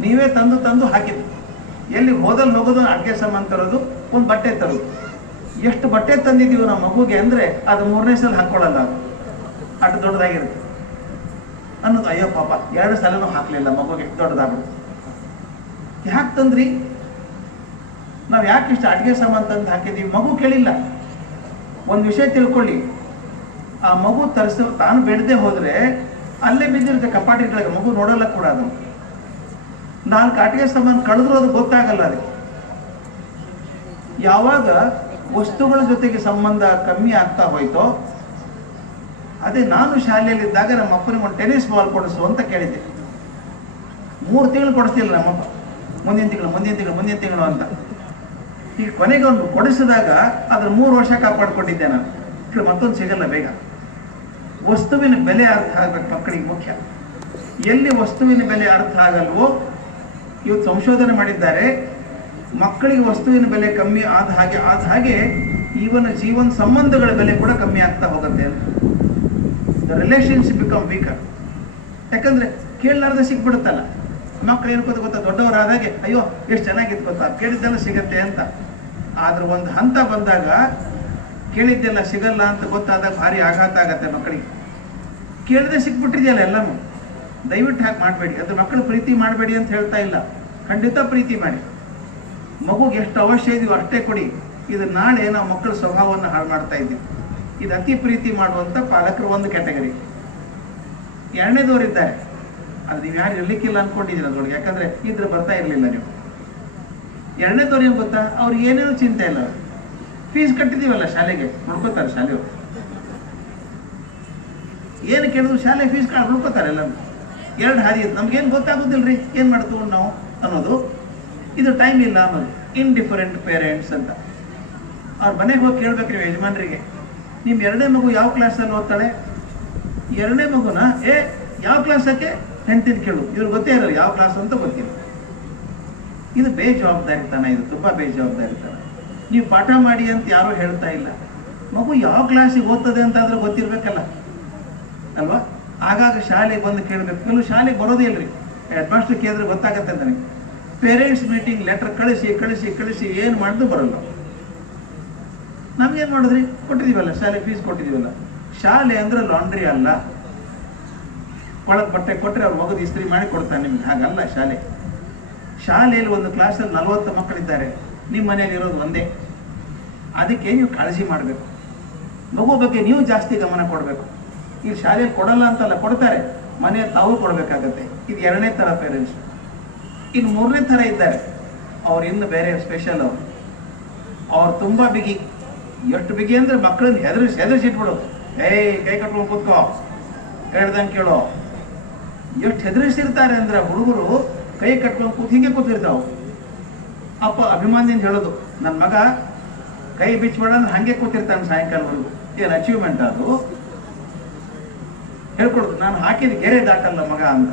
ನೀವೇ ತಂದು ತಂದು ಹಾಕಿದ್ದು. ಎಲ್ಲಿ ಹೋಗೋದು ಆಟಿಕೆ ಸಾಮಾನು ತರೋದು, ಒಂದು ಬಟ್ಟೆ ತರೋದು. ಎಷ್ಟು ಬಟ್ಟೆ ತಂದಿದ್ದೀವಿ ನಾವು ಮಗುಗೆ ಅಂದರೆ ಅದು 3ನೇ ಸಲ ಹಾಕೊಳ್ಳಲ್ಲ, ಅದು ಅಷ್ಟು ದೊಡ್ಡದಾಗಿರುತ್ತೆ ಅನ್ನೋದು. ಅಯ್ಯೋ ಪಾಪ 2 ಸಲನೂ ಹಾಕಲಿಲ್ಲ ಮಗುಗೆ, ದೊಡ್ಡದಾಗ್ಬಿಡುತ್ತೆ. ಯಾಕೆ ತಂದ್ರಿ? ನಾವು ಯಾಕೆ ಇಷ್ಟು ಅಡುಗೆ ಸಾಮಾನು ತಂದು ಹಾಕಿದ್ದೀವಿ? ಮಗು ಕೇಳಿಲ್ಲ. ಒಂದು ವಿಷಯ ತಿಳ್ಕೊಳ್ಳಿ, ಆ ಮಗು ತಾನು ಬೆಳೆದೇ ಹೋದರೆ ಅಲ್ಲೇ ಬಿದ್ದಿರುತ್ತೆ ಕಪಾಟಿಗಳಿಗೆ, ಮಗು ನೋಡಲ್ಲ ಕೂಡ. ಅದು 4 ಆಟಿಕೆ ಸಾಮಾನು ಕಳೆದ್ರೂ ಅದು ಗೊತ್ತಾಗಲ್ಲ ಅದಕ್ಕೆ. ಯಾವಾಗ ವಸ್ತುಗಳ ಜೊತೆಗೆ ಸಂಬಂಧ ಕಮ್ಮಿ ಆಗ್ತಾ ಹೋಯ್ತೋ, ಅದೇ ನಾನು ಶಾಲೆಯಲ್ಲಿದ್ದಾಗ ನಮ್ಮ ಅಪ್ಪನಿಗೆ ಒಂದು ಟೆನ್ನಿಸ್ ಬಾಲ್ ಕೊಡಿಸು ಅಂತ ಕೇಳಿದ್ದೆ. 3 ತಿಂಗಳು ಕೊಡಿಸ್ತಿಲ್ಲ ನಮ್ಮಪ್ಪ, ಮುಂದಿನ ತಿಂಗಳು ಅಂತ. ಈಗ ಕೊನೆಗೆ ಒಂದು ಕೊಡಿಸಿದಾಗ ಅದ್ರ 3 ವರ್ಷ ಕಾಪಾಡ್ಕೊಂಡಿದ್ದೆ ನಾನು. ಮತ್ತೊಂದು ಸಿಗಲ್ಲ ಬೇಗ. ವಸ್ತುವಿನ ಬೆಲೆ ಅರ್ಥ ಆಗ್ಬೇಕು ಮಕ್ಕಳಿಗೆ ಮುಖ್ಯ. ಎಲ್ಲಿ ವಸ್ತುವಿನ ಬೆಲೆ ಅರ್ಥ ಆಗಲ್ವೋ, ಇವತ್ತು ಸಂಶೋಧನೆ ಮಾಡಿದ್ದಾರೆ, ಮಕ್ಕಳಿಗೆ ವಸ್ತುವಿನ ಬೆಲೆ ಕಮ್ಮಿ ಆದ ಹಾಗೆ ಇವನ ಜೀವನ ಸಂಬಂಧಗಳ ಬೆಲೆ ಕೂಡ ಕಮ್ಮಿ ಆಗ್ತಾ ಹೋಗುತ್ತೆ ಅಂತ. The relationship become weaker. ಯಾಕಂದ್ರೆ ಕೇಳಲಾರ್ದೆ ಸಿಕ್ಬಿಡುತ್ತಲ್ಲ. ಮಕ್ಕಳು ಏನು ಗೊತ್ತಾ, ದೊಡ್ಡವರಾದಾಗೆ ಅಯ್ಯೋ ಎಷ್ಟು ಚೆನ್ನಾಗಿತ್ತು ಗೊತ್ತಾ, ಕೇಳಿದ್ದೆಲ್ಲ ಸಿಗತ್ತೆ ಅಂತ. ಆದ್ರೆ ಒಂದು ಹಂತ ಬಂದಾಗ ಕೇಳಿದ್ದೆಲ್ಲ ಸಿಗಲ್ಲ ಅಂತ ಗೊತ್ತಾದಾಗ ಭಾರಿ ಆಘಾತ ಆಗತ್ತೆ ಮಕ್ಕಳಿಗೆ. ಕೇಳದೆ ಸಿಕ್ಬಿಟ್ಟಿದೆಯಲ್ಲ ಎಲ್ಲನೂ. ದಯವಿಟ್ಟು ಹಾಗೆ ಮಾಡಬೇಡಿ. ಅದು ಮಕ್ಕಳು ಪ್ರೀತಿ ಮಾಡಬೇಡಿ ಅಂತ ಹೇಳ್ತಾ ಇಲ್ಲ, ಖಂಡಿತ ಪ್ರೀತಿ ಮಾಡಿ. ಮಗುಗೆ ಎಷ್ಟು ಅವಶ್ಯ ಇದೆಯೋ ಅಷ್ಟೇ ಕೊಡಿ. ಇದು ನಾಳೆ ನಾವು ಮಕ್ಕಳ ಸ್ವಭಾವವನ್ನು ಹಾಳು ಮಾಡ್ತಾ ಇದ್ದೀವಿ. ಇದು ಅತಿ ಪ್ರೀತಿ ಮಾಡುವಂಥ ಪಾಲಕರು ಒಂದು ಕ್ಯಾಟಗರಿ. 2ನೇದವರಿದ್ದಾರೆ, ಅದು ನೀವು ಯಾರು ಇರ್ಲಿಕ್ಕಿಲ್ಲ ಅನ್ಕೊಂಡಿದ್ದೀರ ಅದ್ರೊಳಗೆ, ಯಾಕಂದ್ರೆ ಇದ್ರೆ ಬರ್ತಾ ಇರಲಿಲ್ಲ ನೀವು. 2ನೇದವ್ರು ಏನು ಗೊತ್ತಾ, ಅವ್ರಿಗೆ ಏನೇನು ಚಿಂತೆ ಇಲ್ಲ. ಫೀಸ್ ಕಟ್ಟಿದೀವಲ್ಲ ಶಾಲೆಗೆ, ನೋಡ್ಕೋತಾರೆ ಶಾಲೆಯವರು. ಏನು ಕೇಳಿದ್ರು ಶಾಲೆ ಫೀಸ್ ನೋಡ್ಕೋತಾರೆ ಎಲ್ಲ. 2 ಹಾದಿ ಇತ್ತು, ನಮ್ಗೇನು ಗೊತ್ತಾಗೋದಿಲ್ರಿ ಏನು ಮಾಡ್ತೀವಿ ನಾವು ಅನ್ನೋದು. ಇದು ಟೈಮ್ ಇಲ್ಲ ಅನ್ನೋದು. ಇಂಡಿಫರೆಂಟ್ ಪೇರೆಂಟ್ಸ್ ಅಂತ. ಅವ್ರ ಮನೆಗೆ ಹೋಗಿ ಕೇಳ್ಬೇಕ್ರಿ ಯಜಮಾನ್ರಿಗೆ, ನಿಮ್ಮ 2ನೇ ಮಗು ಯಾವ ಕ್ಲಾಸಲ್ಲಿ ಓದ್ತಾಳೆ? 2ನೇ ಮಗುನ ಯಾವ ಕ್ಲಾಸಕ್ಕೆ 10th ಕೇಳು. ಇವ್ರು ಗೊತ್ತೇ ಇರಲ್ಲ ಯಾವ ಕ್ಲಾಸ್ ಅಂತ ಗೊತ್ತಿಲ್ಲ. ಇದು ಬೇಜವಾಬ್ದಾರಿತನ, ಇದು ತುಂಬ ಬೇಜವಾಬ್ದಾರಿತನ. ನೀವು ಪಾಠ ಮಾಡಿ ಅಂತ ಯಾರೂ ಹೇಳ್ತಾ ಇಲ್ಲ. ಮಗು ಯಾವ ಕ್ಲಾಸಿಗೆ ಓದ್ತದೆ ಅಂತ ಆದ್ರೆ ಗೊತ್ತಿರ್ಬೇಕಲ್ಲ ಅಲ್ವಾ? ಆಗಾಗ ಶಾಲೆಗೆ ಬಂದು ಕೇಳಬೇಕು. ಕೆಲವು ಶಾಲೆಗೆ ಬರೋದೇ ಇಲ್ರಿ, ಹೆಡ್ ಮಾಸ್ಟರ್ ಕೇಳಿದ್ರೆ ಗೊತ್ತಾಗತ್ತೆ ನನಗೆ. ಪೇರೆಂಟ್ಸ್ ಮೀಟಿಂಗ್ ಲೆಟರ್ ಕಳಿಸಿ ಏನು ಮಾಡಿದ್ರು ಬರಲ್ಲ. ನಮ್ಗೇನು ಮಾಡಿದ್ರಿ? ಕೊಟ್ಟಿದ್ದೀವಲ್ಲ ಶಾಲೆ ಫೀಸ್ ಕೊಟ್ಟಿದ್ದೀವಲ್ಲ. ಶಾಲೆ ಅಂದ್ರೆ ಲಾಂಡ್ರಿ ಅಲ್ಲ. ಒಳಗೆ ಬಟ್ಟೆ ಕೊಟ್ಟರೆ ಅವ್ರು ಮಗದು ಇಸ್ತ್ರಿ ಮಾಡಿ ಕೊಡ್ತಾನೆ ನಿಮ್ಗೆ. ಹಾಗಲ್ಲ ಶಾಲೆ. ಶಾಲೆಯಲ್ಲಿ ಒಂದು ಕ್ಲಾಸಲ್ಲಿ 40 ಮಕ್ಕಳಿದ್ದಾರೆ, ನಿಮ್ಮ ಮನೆಯಲ್ಲಿ ಇರೋದು ಒಂದೇ. ಅದಕ್ಕೆ ನೀವು ಕಾಳಜಿ ಮಾಡಬೇಕು. ಮಗು ಬಗ್ಗೆ ನೀವು ಜಾಸ್ತಿ ಗಮನ ಕೊಡಬೇಕು. ಇಲ್ಲಿ ಶಾಲೆಯಲ್ಲಿ ಕೊಡಲ್ಲ ಅಂತಲ್ಲ, ಕೊಡ್ತಾರೆ, ಮನೆಯಲ್ಲಿ ತಾವು ಕೊಡಬೇಕಾಗತ್ತೆ. ಇದು 2ನೇ ಥರ ಪೇರೆಂಟ್ಸ್. ಇನ್ನು 3ನೇ ಥರ ಇದ್ದಾರೆ, ಅವ್ರು ಇನ್ನು ಬೇರೆ ಸ್ಪೆಷಲ್. ಅವ್ರು ತುಂಬ ಬಿಗಿ. ಎಷ್ಟು ಬಿಗಿ ಅಂದರೆ ಮಕ್ಕಳನ್ನ ಹೆದರಿಸಿಟ್ಬಿಡು. ಕೈ ಕಟ್ಕೊಂಡು ಕೂತ್ಕೋ, ಹೇಳ್ದಂಗೆ ಕೇಳೋ. ಎಷ್ಟು ಹೆದರಿಸಿರ್ತಾರೆ ಅಂದ್ರೆ ಹುಡುಗರು ಕೈ ಕಟ್ಕೊಂಡು ಹಿಂಗೆ ಕೂತಿರ್ತಾವೆ. ಅಪ್ಪ ಅಭಿಮಾನಿಯಿಂದ ಹೇಳೋದು, ನನ್ನ ಮಗ ಕೈ ಬಿಚ್ಚಬೇಡ ಅಂದ್ರೆ ಹಾಗೆ ಕೂತಿರ್ತಾನೆ ಸಾಯಂಕಾಲವರೆಗೂ. ಏನು ಅಚೀವ್ಮೆಂಟ್ ಅದು? ಹೇಳ್ಕೊಡುದು, ನಾನು ಹಾಕಿದ ಗೆರೆ ದಾಟಲ್ಲ ಮಗ ಅಂತ.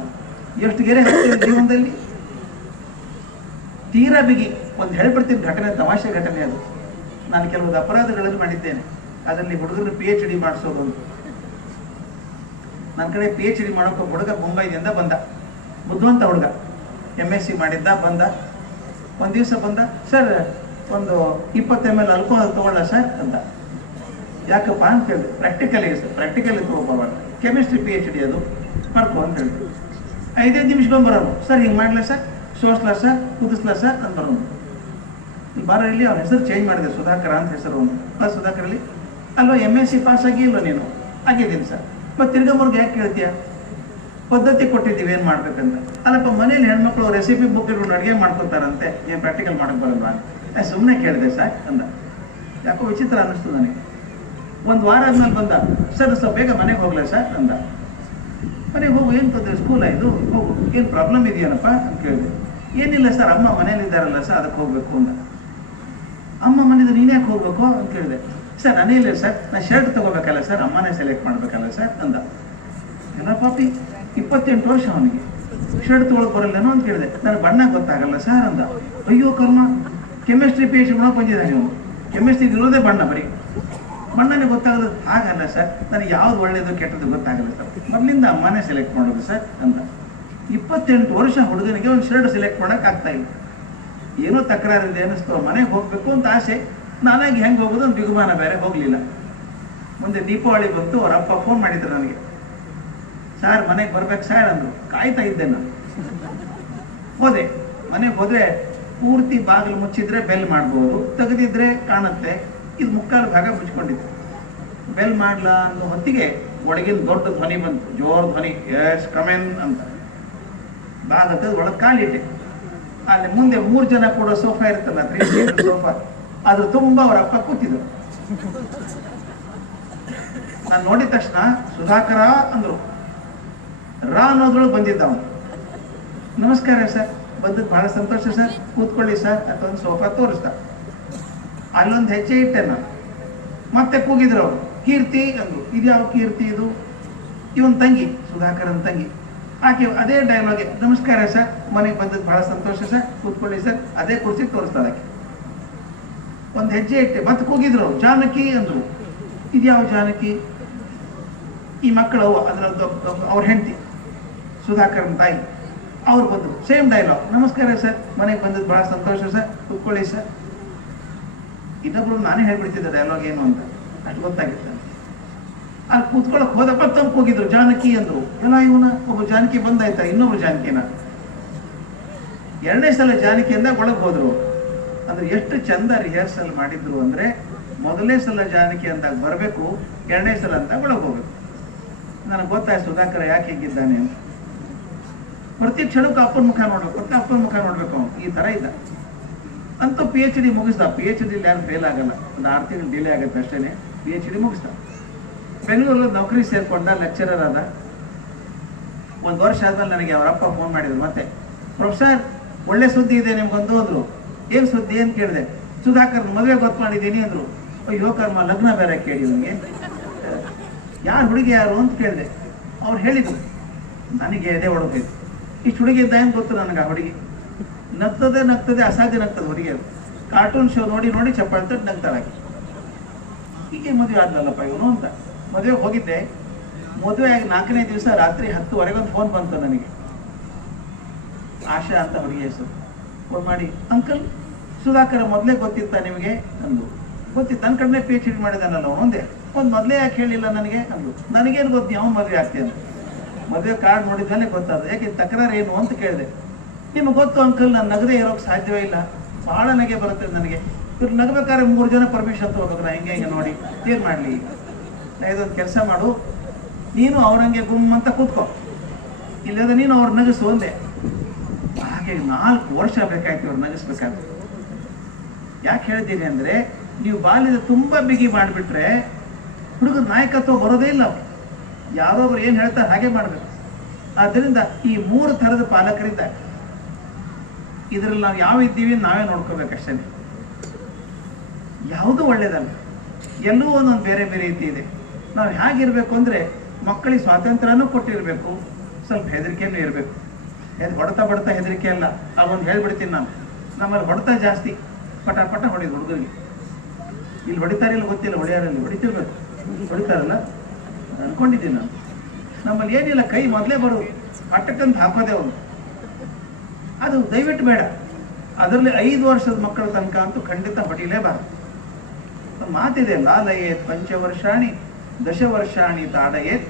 ಎಷ್ಟು ಗೆರೆ ಹಾಕ್ತೀನಿ ಜೀವನದಲ್ಲಿ. ತೀರಾ ಬಿಗಿ. ಒಂದು ಹೇಳ್ಬಿಡ್ತೀನಿ ಘಟನೆ, ತಮಾಷೆ ಘಟನೆ ಅದು. ನಾನು ಕೆಲವೊಂದು ಅಪರಾಧಗಳನ್ನು ಮಾಡಿದ್ದೇನೆ. ಅದರಲ್ಲಿ ಹುಡುಗರನ್ನು PhD ಮಾಡಿಸೋದು. ನನ್ನ ಕಡೆ PhD ಮಾಡೋಕೆ ಹುಡುಗ ಮುಂಬೈನಿಂದ ಬಂದ, ಬುದ್ಧಿವಂತ ಹುಡುಗ, MSc ಮಾಡಿದ್ದ. ಒಂದು ದಿವಸ ಬಂದ, ಸರ್ ಒಂದು 20 ml ಆಲ್ಕೋಹಾಲ್ ತಗೊಳ್ಳ ಸರ್ ಅಂತ. ಯಾಕಪ್ಪ ಅಂತ ಹೇಳಿದೆ. ಪ್ರಾಕ್ಟಿಕಲ್ ತಗೋಬಾರ್ದು, ಕೆಮಿಸ್ಟ್ರಿ PhD ಅದು ಮಾಡ್ಕೊ ಅಂತ ಹೇಳಿದ್ರು. 5 ನಿಮಿಷಕ್ಕೆ ಬರೋನು, ಸರ್ ಹಿಂಗೆ ಮಾಡಲ ಸರ್, ಸೋಸ್ಲಾ ಸರ್, ಕುದಿಸ್ಲಾ ಸರ್ ಅಂತ ಬರೋನು. ಬಾರೋ ಇಲ್ಲಿ ಅವ್ರ ಹೆಸರು ಚೇಂಜ್ ಮಾಡಿದೆ, ಸುಧಾಕರ ಅಂತ ಹೆಸರು ಅವನು. ಪ್ಲಸ್ ಸುಧಾಕರಲ್ಲಿ ಅಲ್ವಾ MSc ಪಾಸ್ ಆಗಿಲ್ಲ ನೀನು? ಆಗಿದ್ದೀನಿ ಸರ್. ಮತ್ತೆ ತಿರ್ಗಂಬರ್ಗೆ ಯಾಕೆ ಕೇಳ್ತೀಯ? ಪದ್ಧತಿ ಕೊಟ್ಟಿದ್ದೀವಿ ಏನು ಮಾಡ್ಬೇಕಂತ. ಅಲ್ಲಪ್ಪ ಮನೇಲಿ ಹೆಣ್ಮಕ್ಳು ರೆಸಿಪಿ ಬುಕ್ ಇಟ್ಕೊಂಡು ಅಡುಗೆ ಮಾಡ್ಕೊತಾರಂತೆ, ಏನು ಪ್ರಾಕ್ಟಿಕಲ್ ಮಾಡಕ್ಕೆ ಬರಲ್ವಾ ಅಂತ ಸುಮ್ಮನೆ ಕೇಳಿದೆ ಸರ್ ಅಂದ. ಯಾಕೋ ವಿಚಿತ್ರ ಅನ್ನಿಸ್ತು ನನಗೆ. ಒಂದು ವಾರ ಆದ್ಮೇಲೆ ಬಂದ, ಸರ್ ಸ್ವಲ್ಪ ಬೇಗ ಮನೆಗೆ ಹೋಗ್ಲಾ ಸರ್ ಅಂದ. ಮನೆಗೆ ಹೋಗು, ಏನು ತೊಂದರೆ, ಸ್ಕೂಲ್ ಆಯಿತು ಹೋಗು, ಏನು ಪ್ರಾಬ್ಲಮ್ ಇದೆಯೇನಪ್ಪ ಅಂತ ಕೇಳಿದೆ. ಏನಿಲ್ಲ ಸರ್, ಅಮ್ಮ ಮನೇಲಿದ್ದಾರಲ್ಲ ಸರ್ ಅದಕ್ಕೆ ಹೋಗ್ಬೇಕು ಅಂದ. ಅಮ್ಮ ಮನೇದು ನೀನು ಯಾಕೆ ಹೋಗ್ಬೇಕು ಅಂತ ಕೇಳಿದೆ. ಸರ್ ನಾನೇನಿಲ್ಲ ಸರ್, ನಾನು ಶರ್ಟ್ ತೊಗೋಬೇಕಲ್ಲ ಸರ್, ಅಮ್ಮನೇ ಸೆಲೆಕ್ಟ್ ಮಾಡಬೇಕಲ್ಲ ಸರ್ ಅಂದ. ಎಲ್ಲ ಪಾಪಿ 28 ವರ್ಷ ಅವನಿಗೆ, ಶರ್ಟ್ ತೊಗೊಳಕ್ಕೆ ಬರಲ್ಲೇನೋ ಅಂತ ಕೇಳಿದೆ. ನನಗೆ ಬಣ್ಣ ಗೊತ್ತಾಗಲ್ಲ ಸರ್ ಅಂದ. ಅಯ್ಯೋ ಕರ್ಮ, ಕೆಮಿಸ್ಟ್ರಿ PhD ಮಾಡೋ ಬಂದಿದ್ದಾನೆ ಅವನು. ಕೆಮಿಸ್ಟ್ರಿ ಇರೋದೇ ಬಣ್ಣ, ಬರೀ ಬಣ್ಣನೇ ಗೊತ್ತಾಗಲ್ಲ. ಹಾಗಲ್ಲ ಸರ್, ನನಗೆ ಯಾವ್ದು ಒಳ್ಳೇದು ಕೆಟ್ಟದ್ದು ಗೊತ್ತಾಗಲ್ಲ ಸರ್, ಮೊದಲಿಂದ ಅಮ್ಮನೇ ಸೆಲೆಕ್ಟ್ ಮಾಡೋದು ಸರ್ ಅಂತ. 28 ವರ್ಷ ಹುಡುಗನಿಗೆ ಒಂದು ಶರ್ಟ್ ಸೆಲೆಕ್ಟ್ ಮಾಡೋಕೆ ಆಗ್ತಾ ಇಲ್ಲ. ಏನೋ ತಕರಾರಿದೆ ಅನ್ನಿಸ್ತು, ಮನೆಗೆ ಹೋಗ್ಬೇಕು ಅಂತ ಆಸೆ. ನಾನಾಗಿ ಹೆಂಗೆ ಹೋಗೋದು ಒಂದು ಬಿಗುಮಾನ ಬೇರೆ, ಹೋಗಲಿಲ್ಲ. ಮುಂದೆ ದೀಪಾವಳಿ ಬಂತು, ಅವ್ರ ಅಪ್ಪ ಫೋನ್ ಮಾಡಿದ್ರು ನನಗೆ, ಸರ್ ಮನೆಗೆ ಬರ್ಬೇಕು ಸರ್ ಅಂದರು. ಕಾಯ್ತಾ ಇದ್ದೆ ನಾನು. ಹೋದೆ, ಮನೆಗೆ ಹೋದ್ರೆ ಪೂರ್ತಿ ಬಾಗಿಲು ಮುಚ್ಚಿದ್ರೆ ಬೆಲ್ ಮಾಡ್ಬೋದು, ತೆಗೆದಿದ್ರೆ ಕಾಣುತ್ತೆ. ಇದು ಮುಕ್ಕಾಲು ಭಾಗ ಮುಚ್ಕೊಂಡಿತ್ತು. ಬೆಲ್ ಮಾಡ್ಲಾ ಅನ್ನೋ ಹೊತ್ತಿಗೆ ಒಳಗಿನ ದೊಡ್ಡ ಧ್ವನಿ ಬಂತು, ಜೋರ್ ಧ್ವನಿ, ಎಸ್ ಕಮೆನ್ ಅಂತ. ಬಾಗದ ಒಳಗೆ ಕಾಲಿಟ್ಟೆ. ಅಲ್ಲಿ ಮುಂದೆ 3 ಜನ ಕೂಡ ಸೋಫಾ ಇರ್ತಲ್ಲ, 3 ಸೀಟರ್ ಸೋಫಾ, ಅದ್ರ ತುಂಬಾ ಅವ್ರ ಅಪ್ಪ ಕೂತಿದ್ರು. ನಾನು ನೋಡಿದ ತಕ್ಷಣ ಸುಧಾಕರ ಅಂದ್ರು. ರಾ ಅನ್ನೋದ್ರೊಳಗೆ ಬಂದಿದ್ದ ಅವನು. ನಮಸ್ಕಾರ ಸರ್, ಬಂದದ್ದು ಬಹಳ ಸಂತೋಷ ಸರ್, ಕೂತ್ಕೊಳ್ಳಿ ಸರ್ ಅಂತ ಒಂದು ಸೋಫಾ ತೋರಿಸ್ದ. ಅಲ್ಲೊಂದು ಹೆಜ್ಜೆ ಇಟ್ಟೆ ನಾನು. ಮತ್ತೆ ಕೂಗಿದ್ರು ಅವರು, ಕೀರ್ತಿ ಅಂದ್ರು. ಇದು ಯಾವ ಕೀರ್ತಿ? ಇದು ಇವನ್ ತಂಗಿ, ಸುಧಾಕರನ್ ತಂಗಿ. ಆಕೆ ಅದೇ ಡೈಲಾಗೆ, ನಮಸ್ಕಾರ ಸರ್, ಮನೆಗೆ ಬಂದದ್ದು ಬಹಳ ಸಂತೋಷ ಸರ್, ಕೂತ್ಕೊಳ್ಳಿ ಸರ್, ಅದೇ ಕುರ್ಚಿ ತೋರಿಸ್ತಾಳೆ ಆಕೆ. ಒಂದು ಹೆಜ್ಜೆ ಇಟ್ಟೆ, ಮತ್ತೆ ಕೂಗಿದ್ರು, ಜಾನಕಿ ಅಂದ್ರು. ಇದ್ಯಾವ ಜಾನಕಿ? ಈ ಮಕ್ಕಳು ಅದರ ಅವ್ರ ಹೆಂಡತಿ, ಸುಧಾಕರನ್ ತಾಯಿ. ಅವ್ರು ಬಂದರು, ಸೇಮ್ ಡೈಲಾಗ್, ನಮಸ್ಕಾರ ಸರ್, ಮನೆಗೆ ಬಂದದ್ದು ಬಹಳ ಸಂತೋಷ ಸರ್, ಕೂತ್ಕೊಳ್ಳಿ ಸರ್. ಇನ್ನೊಬ್ರು ನಾನೇ ಹೇಳ್ಬಿಡ್ತಿದ್ದೆ ಡೈಲಾಗ್ ಏನು ಅಂತ, ಅಷ್ಟು ಗೊತ್ತಾಗಿತ್ತು. ಅಲ್ಲಿ ಕೂತ್ಕೊಳ್ಳೋಕೆ ಹೋದಪ್ಪ ತಪ್ಪು ಹೋಗಿದ್ರು, ಜಾನಕಿ ಅಂದ್ರು. ಎಲ್ಲ ಇವನ ಒಬ್ಬ ಜಾನಕಿ ಬಂದಾಯ್ತಾ, ಇನ್ನೊಬ್ರು ಜಾನಕಿನ. 2ನೇ ಸಲ ಜಾನಕಿ ಅಂದಾಗ ಒಳಗೆ ಹೋದ್ರು. ಅಂದ್ರೆ ಎಷ್ಟು ಚಂದ ರಿಹರ್ಸಲ್ ಮಾಡಿದ್ರು ಅಂದ್ರೆ, ಮೊದಲನೇ ಸಲ ಜಾನಕಿ ಅಂದಾಗ ಬರಬೇಕು, 2ನೇ ಸಲ ಅಂತ ಒಳಗೆ ಹೋಗ್ಬೇಕು. ನನಗೆ ಗೊತ್ತಾಯ್ತು ಸುಧಾಕರ ಯಾಕೆ ಹೀಗಿದ್ದಾನೆ ಅಂತ. ಪ್ರತಿ ಕ್ಷಣಕ್ಕೂ ಅಪ್ಪನ ಮುಖ ನೋಡ್ಬೇಕು, ಮತ್ತೆ ಅಪ್ಪನ ಮುಖ ನೋಡ್ಬೇಕು ಅವನು, ಈ ತರ ಇದ್ದ. ಅಂತೂ PhD ಮುಗಿಸ್ದ. PhD ಯಾರು ಫೇಲ್ ಆಗಲ್ಲ, ಒಂದು 6 ತಿಂಗಳು ಡಿಲೇ ಆಗುತ್ತೆ ಅಷ್ಟೇನೆ. PhD ಮುಗಿಸ್ದ. ಬೆಂಗಳೂರಲ್ಲಿ ನೌಕರಿ ಸೇರ್ಕೊಂಡ, ಲೆಕ್ಚರರ್ ಆದ. 1 ವರ್ಷ ಆದ್ಮೇಲೆ ನನಗೆ ಅವರಪ್ಪ ಫೋನ್ ಮಾಡಿದ್ರು. ಮತ್ತೆ ಪ್ರೊಫೆಸರ್ ಒಳ್ಳೆ ಸುದ್ದಿ ಇದೆ ನಿಮ್ಗೊಂದು ಅಂದ್ರು. ಏನ್ ಸುದ್ದಿ ಅಂತ ಕೇಳಿದೆ. ಸುಧಾಕರ್ ಮದುವೆ ಗೊತ್ತು ಮಾಡಿದ್ದೀನಿ ಅಂದ್ರು. ಅಯ್ಯೋ ಕರ್ಮ, ಲಗ್ನ ಬೇರೆ ಕೇಳಿ ನನಗೆ. ಯಾರು ಹುಡುಗಿ ಯಾರು ಅಂತ ಕೇಳಿದೆ. ಅವ್ರು ಹೇಳಿದ್ರು. ನನಗೆ ಎದೆ ಹೊಡೋದು, ಇಷ್ಟು ಹುಡುಗಿ ಇದ್ದ ಏನು ಗೊತ್ತು ನನಗೆ. ಆ ಹುಡುಗಿ ನಗ್ತದೆ, ಅಸಾಧ್ಯ ನಗ್ತದೆ ಹುಡುಗಿ. ಅದು ಕಾರ್ಟೂನ್ ಶೋ ನೋಡಿ ನೋಡಿ ಚಪ್ಪಾಳೆ ತಟ್ಟು ನಗ್ತಾಳೆ. ಹೀಗೆ ಮದುವೆ ಆದ್ನಲ್ಲಪ್ಪ ಇವನು ಅಂತ. ಮದುವೆಗೆ ಹೋಗಿದ್ದೆ. ಮದುವೆ ಆಗಿ 4ನೇ ದಿವಸ ರಾತ್ರಿ 10:30 ಒಂದು ಫೋನ್ ಬಂತು ನನಗೆ. ಆಶಾ ಅಂತ ಹುಡುಗಿ ಹೆಸರು. ಫೋನ್ ಮಾಡಿ, ಅಂಕಲ್ ಸುಧಾಕರ ಮೊದಲೇ ಗೊತ್ತಿತ್ತಾ ನಿಮಗೆ ಅಂದು. ಗೊತ್ತಿತ್ತು, ನನ್ನ ಕಡೆ PhD ಮಾಡಿದಾನಲ್ಲ ಅವನು ಒಂದೇ. ಮೊದಲೇ ಯಾಕೆ ಹೇಳಿಲ್ಲ ನನಗೆ ಅಂದು. ನನಗೇನು ಗೊತ್ತಿ ಅವನು ಮದುವೆ ಆಗ್ತೇನೆ. ಮದುವೆ ಕಾರ್ಡ್ ನೋಡಿದ್ಮೇಲೆ ಗೊತ್ತಾದ. ಯಾಕೆ ತಕರಾರು ಏನು ಅಂತ ಕೇಳಿದೆ. ನಿಮಗೆ ಗೊತ್ತು ಅಂಕಲ್, ನಾನು ನಗದೇ ಇರೋಕೆ ಸಾಧ್ಯವೇ ಇಲ್ಲ, ಬಹಳ ನಗೆ ಬರುತ್ತೆ ನನಗೆ. ಇವ್ರು ನಗಬೇಕಾದ್ರೆ 3 ಜನ ಪರ್ಮಿಷನ್ ತಗೋಬೇಕು. ನಾ ಹಿಂಗೆ ನೋಡಿ ಏನು ಮಾಡಲಿ? ನಾ ಇದೊಂದು ಕೆಲಸ ಮಾಡು, ನೀನು ಅವ್ರಂಗೆ ಗುಮ್ ಅಂತ ಕೂತ್ಕೋ, ಇಲ್ಲದ ನೀನು ಅವ್ರು ನಗಿಸು ಒಂದೇ. ಹಾಗೆ 4 ವರ್ಷ ಬೇಕಾಯ್ತು ಅವ್ರು ನಗಿಸ್ಬೇಕಾದ್ರೆ. ಯಾಕೆ ಹೇಳಿದ್ದೀನಿ ಅಂದರೆ, ನೀವು ಬಾಲ್ಯದ ತುಂಬ ಬಿಗಿ ಮಾಡಿಬಿಟ್ರೆ ಹುಡುಗರ ನಾಯಕತ್ವ ಬರೋದೇ ಇಲ್ಲ. ಅವ್ರು ಯಾರೋ ಒಬ್ರು ಏನು ಹೇಳ್ತಾರೆ ಹಾಗೆ ಮಾಡಬೇಕು. ಆದ್ದರಿಂದ ಈ 3 ಥರದ ಪಾಲಕರಿದ್ದಾರೆ. ಇದರಲ್ಲಿ ನಾವು ಯಾವ ಇದ್ದೀವಿ ನಾವೇ ನೋಡ್ಕೋಬೇಕಷ್ಟೇ. ಯಾವುದೂ ಒಳ್ಳೇದಲ್ಲ, ಎಲ್ಲೂ ಒಂದೊಂದು ಬೇರೆ ಬೇರೆ ರೀತಿ ಇದೆ. ನಾವು ಹೇಗಿರಬೇಕು ಅಂದರೆ, ಮಕ್ಕಳಿಗೆ ಸ್ವಾತಂತ್ರ್ಯನೂ ಕೊಟ್ಟಿರಬೇಕು, ಸ್ವಲ್ಪ ಹೆದರಿಕೆನೂ ಇರಬೇಕು. ಹೊಡೆತ ಬಡ್ತಾ ಹೆದರಿಕೆ ಅಲ್ಲ. ಅವೊಂದು ಹೇಳ್ಬಿಡ್ತೀನಿ ನಾನು, ನಮ್ಮಲ್ಲಿ ಹೊಡೆತ ಜಾಸ್ತಿ, ಪಟ ಪಟ ಹೊಡೆದು ಹುಡುಗರಿಗೆ. ಇಲ್ಲಿ ಹೊಡಿತಾರಿಲ್ಲ ಗೊತ್ತಿಲ್ಲ, ಹೊಡೆಯಾರಲ್ಲಿ ಹೊಡಿತಿರ್ಬೇಕು, ಹೊಡಿತಾರಲ್ಲ ಅನ್ಕೊಂಡಿದ್ದೀನಿ ನಾನು. ನಮ್ಮಲ್ಲಿ ಏನಿಲ್ಲ, ಕೈ ಮೊದಲೇ ಬರೋದು, ಪಟ್ಟಕ್ಕಂತ ಹಾಕೋದೇ ಒಂದು. ಅದು ದಯವಿಟ್ಟು ಬೇಡ. ಅದರಲ್ಲಿ 5 ವರ್ಷದ ಮಕ್ಕಳ ತನಕ ಅಂತೂ ಖಂಡಿತ ಹೊಡಿಲೇಬಾರದು. ಒಂದು ಮಾತಿದೆ, ಲಾಲಯೇತ್ 5 ವರ್ಷಾಣಿ 10 ವರ್ಷಾಣಿ ತಾಡಯೇತ್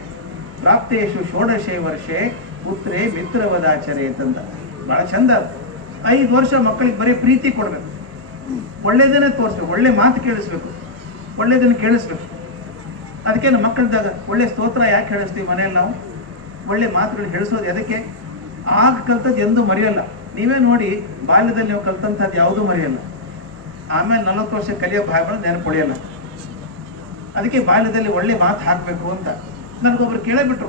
ಪ್ರಾಪ್ತೇಶು ಷೋಡಶೆ ವರ್ಷೆ ಪುತ್ರೇ ಮಿತ್ರವದಾಚರೇತ್ ಅಂತ. ಬಹಳ ಚಂದ. 5 ವರ್ಷ ಮಕ್ಕಳಿಗೆ ಬರೀ ಪ್ರೀತಿ ಕೊಡಬೇಕು, ಒಳ್ಳೇದನ್ನೇ ತೋರಿಸ್ಬೇಕು, ಒಳ್ಳೆ ಮಾತು ಕೇಳಿಸ್ಬೇಕು, ಒಳ್ಳೇದನ್ನು ಕೇಳಿಸ್ಬೇಕು. ಅದಕ್ಕೆ ಮಕ್ಕಳಿದ್ದಾಗ ಒಳ್ಳೆ ಸ್ತೋತ್ರ ಯಾಕೆ ಹೇಳಿಸ್ತೀವಿ ಮನೆಯಲ್ಲಿ ನಾವು? ಒಳ್ಳೆ ಮಾತುಗಳು ಹೇಳಿಸೋದು ಎದಕ್ಕೆ? ಆಗ ಕಲ್ತದ್ದು ಎಂದೂ ಮರೆಯಲ್ಲ. ನೀವೇ ನೋಡಿ, ಬಾಲ್ಯದಲ್ಲಿ ನೀವು ಕಲ್ತಂಥದ್ದು ಯಾವುದೂ ಮರೆಯಲ್ಲ. ಆಮೇಲೆ 40 ವರ್ಷ ಕಲಿಯೋ ಭಾಗಗಳು ನೆನಪು ಹೊಳೆಯಲ್ಲ. ಅದಕ್ಕೆ ಬಾಲ್ಯದಲ್ಲಿ ಒಳ್ಳೆ ಮಾತು ಹಾಕಬೇಕು ಅಂತ. ನನಗೊಬ್ರು ಕೇಳಬಿಟ್ರು,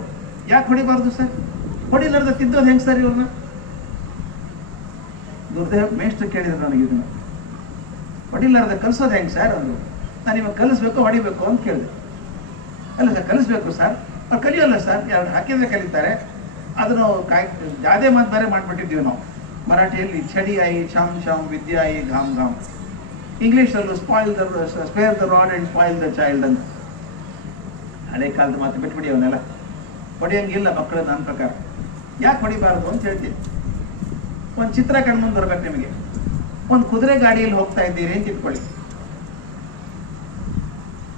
ಯಾಕೆ ಹೊಡಿಬಾರ್ದು ಸರ್? ಹೊಡಿಲಾರ್ದ ತಿದ್ದೋದು ಹೆಂಗೆ ಸರ್ ಇವ್ರನ್ನ? ಗುರುದೇವ್ ಮೇಷ್ಟ್ರು ಕೇಳಿದ್ರು ನನಗೆ ಇದನ್ನು, ಹೊಡಿಲಾರ್ದ ಕಲಿಸೋದು ಹೆಂಗೆ ಸರ್ ಅಂದರು. ನಾನು ನಿಮಗೆ ಕಲಿಸ್ಬೇಕು ಹೊಡಿಬೇಕು ಅಂತ ಕೇಳಿದೆ. ಅಲ್ಲ ಸರ್ ಕಲಿಸ್ಬೇಕು ಸರ್, ಅವ್ರು ಕಲಿಯೋಲ್ಲ ಸರ್, 2 ಹಾಕಿದ್ರೆ ಕಲಿತಾರೆ. ಅದನ್ನು ಗಾದೆ ಮಾತು ಬೇರೆ ಮಾಡಿಬಿಟ್ಟಿದ್ದೀವಿ ನಾವು. ಮರಾಠಿಯಲ್ಲಿ ಛಡಿ ಆಯಿ ಶಮ್ ಶಮ್ ವಿದ್ಯಾ ಆಯಿ ಘಾಮ್ ಘಾಮ್. ಇಂಗ್ಲೀಷಲ್ಲೂ spare the rod and spoil the child ಅಂತ. ಹಳೆ ಕಾಲದ ಮಾತು ಬಿಟ್ಬಿಡಿ ಅವನ್ನೆಲ್ಲ. ಹೊಡಿಯೋಂಗಿಲ್ಲ ಮಕ್ಕಳು ನನ್ನ ಪ್ರಕಾರ. ಯಾಕೆ ಹೊಡಿಬಾರ್ದು ಅಂತ ಹೇಳ್ತೀನಿ. ಒಂದು ಚಿತ್ರ ಕಣ್ಮುಂದೆ ಬರ್ಬೇಕು ನಿಮಗೆ. ಒಂದು ಕುದುರೆ ಗಾಡಿಯಲ್ಲಿ ಹೋಗ್ತಾ ಇದ್ದೀರಿ ಅಂತ ಇಟ್ಕೊಳ್ಳಿ.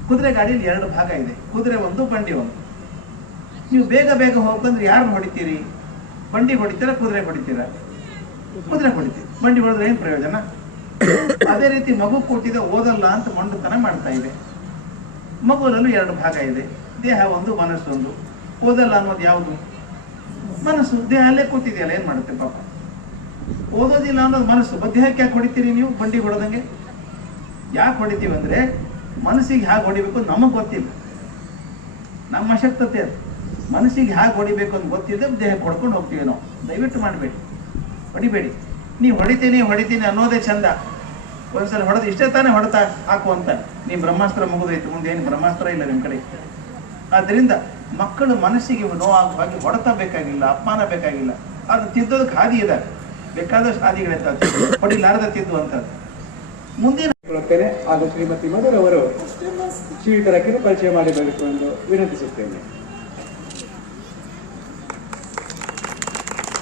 ಕುದುರೆ ಗಾಡಿಯಲ್ಲಿ 2 ಭಾಗ ಇದೆ, ಕುದುರೆ ಒಂದು ಬಂಡಿ ಒಂದು. ನೀವು ಬೇಗ ಬೇಗ ಹೋಗ್ಬಂದ್ರೆ ಯಾರನ್ನ ಹೊಡಿತೀರಿ? ಬಂಡಿ ಹೊಡಿತೀರಾ ಕುದುರೆ ಹೊಡಿತೀರಾ? ಕುದುರೆ ಹೊಡಿತೀರಿ. ಬಂಡಿ ಹೊಡೆದ್ರೆ ಏನು ಪ್ರಯೋಜನ? ಅದೇ ರೀತಿ ಮಗು ಕೂತಿದೆ, ಓದಲ್ಲ ಅಂತ ಮೊಂಡುತನ ಮಾಡ್ತಾ ಇದೆ. ಮಗುವಲ್ಲೂ 2 ಭಾಗ ಇದೆ, ದೇಹ ಒಂದು ಮನಸ್ಸು ಒಂದು. ಓದಲ್ಲ ಅನ್ನೋದು ಯಾವುದು? ಮನಸ್ಸು. ದೇಹ ಅಲ್ಲೇ ಕೂತಿದೆಯಲ್ಲ, ಏನ್ ಮಾಡುತ್ತೆ ಪಾಪ? ಓದೋದಿಲ್ಲ ಅನ್ನೋದು ಮನಸ್ಸು. ದೇಹಕ್ಕೆ ಯಾಕೆ ಹೊಡಿತೀರಿ ನೀವು ಬಂಡಿ ಹೊಡೆದಂಗೆ? ಯಾಕೆ ಹೊಡಿತೀವಿ ಅಂದ್ರೆ ಮನಸ್ಸಿಗೆ ಹೇಗೆ ಹೊಡಿಬೇಕು ನಮಗೆ ಗೊತ್ತಿಲ್ಲ. ನಮ್ಮ ಅಶಕ್ತತೆ ಅದು. ಮನಸ್ಸಿಗೆ ಹೇಗೆ ಹೊಡಿಬೇಕು ಅಂತ ಗೊತ್ತಿದೆ, ದೇಹಕ್ಕೆ ಹೊಡ್ಕೊಂಡು ಹೋಗ್ತೀವಿ ನಾವು. ದಯವಿಟ್ಟು ಮಾಡಬೇಡಿ, ಹೊಡಿಬೇಡಿ. ನೀವು ಹೊಡಿತೀನಿ ಅನ್ನೋದೇ ಚಂದ. ಒಂದ್ಸಲ ಹೊಡೆದು ಇಷ್ಟೇ ತಾನೇ ಹೊಡೆತ ಹಾಕು ಅಂತ. ನೀವು ಬ್ರಹ್ಮಾಸ್ತ್ರ ಮುಗಿದೈತು, ಮುಂದೆ ಏನು ಬ್ರಹ್ಮಾಸ್ತ್ರ ಇಲ್ಲ ನಿಮ್ಮ ಕಡೆ. ಆದ್ದರಿಂದ ಮಕ್ಕಳು ಮನಸ್ಸಿಗೆ ನೋವಾಗುವ ಹಾಗೆ ಹೊಡೆತ ಬೇಕಾಗಿಲ್ಲ, ಅಪಮಾನ ಬೇಕಾಗಿಲ್ಲ. ಅದು ತಿದ್ದೋದಕ್ಕೆ ಹಾದಿ ಇದೆ, ಬೇಕಾದಷ್ಟು ಹಾದಿಗಳಿರ್ತಾವೆ. ಹೊಡಿಲಾರದ ತಿದ್ದು ಅಂತ. ಮುಂದಿನ ಹಾಗೂ ಶ್ರೀಮತಿ ಮಧುರ್ ಅವರು ಶ್ರೀಯುತರ ಕಿರು ಪರಿಚಯ ಮಾಡಬೇಕು ಎಂದು ವಿನಂತಿಸುತ್ತೇನೆ.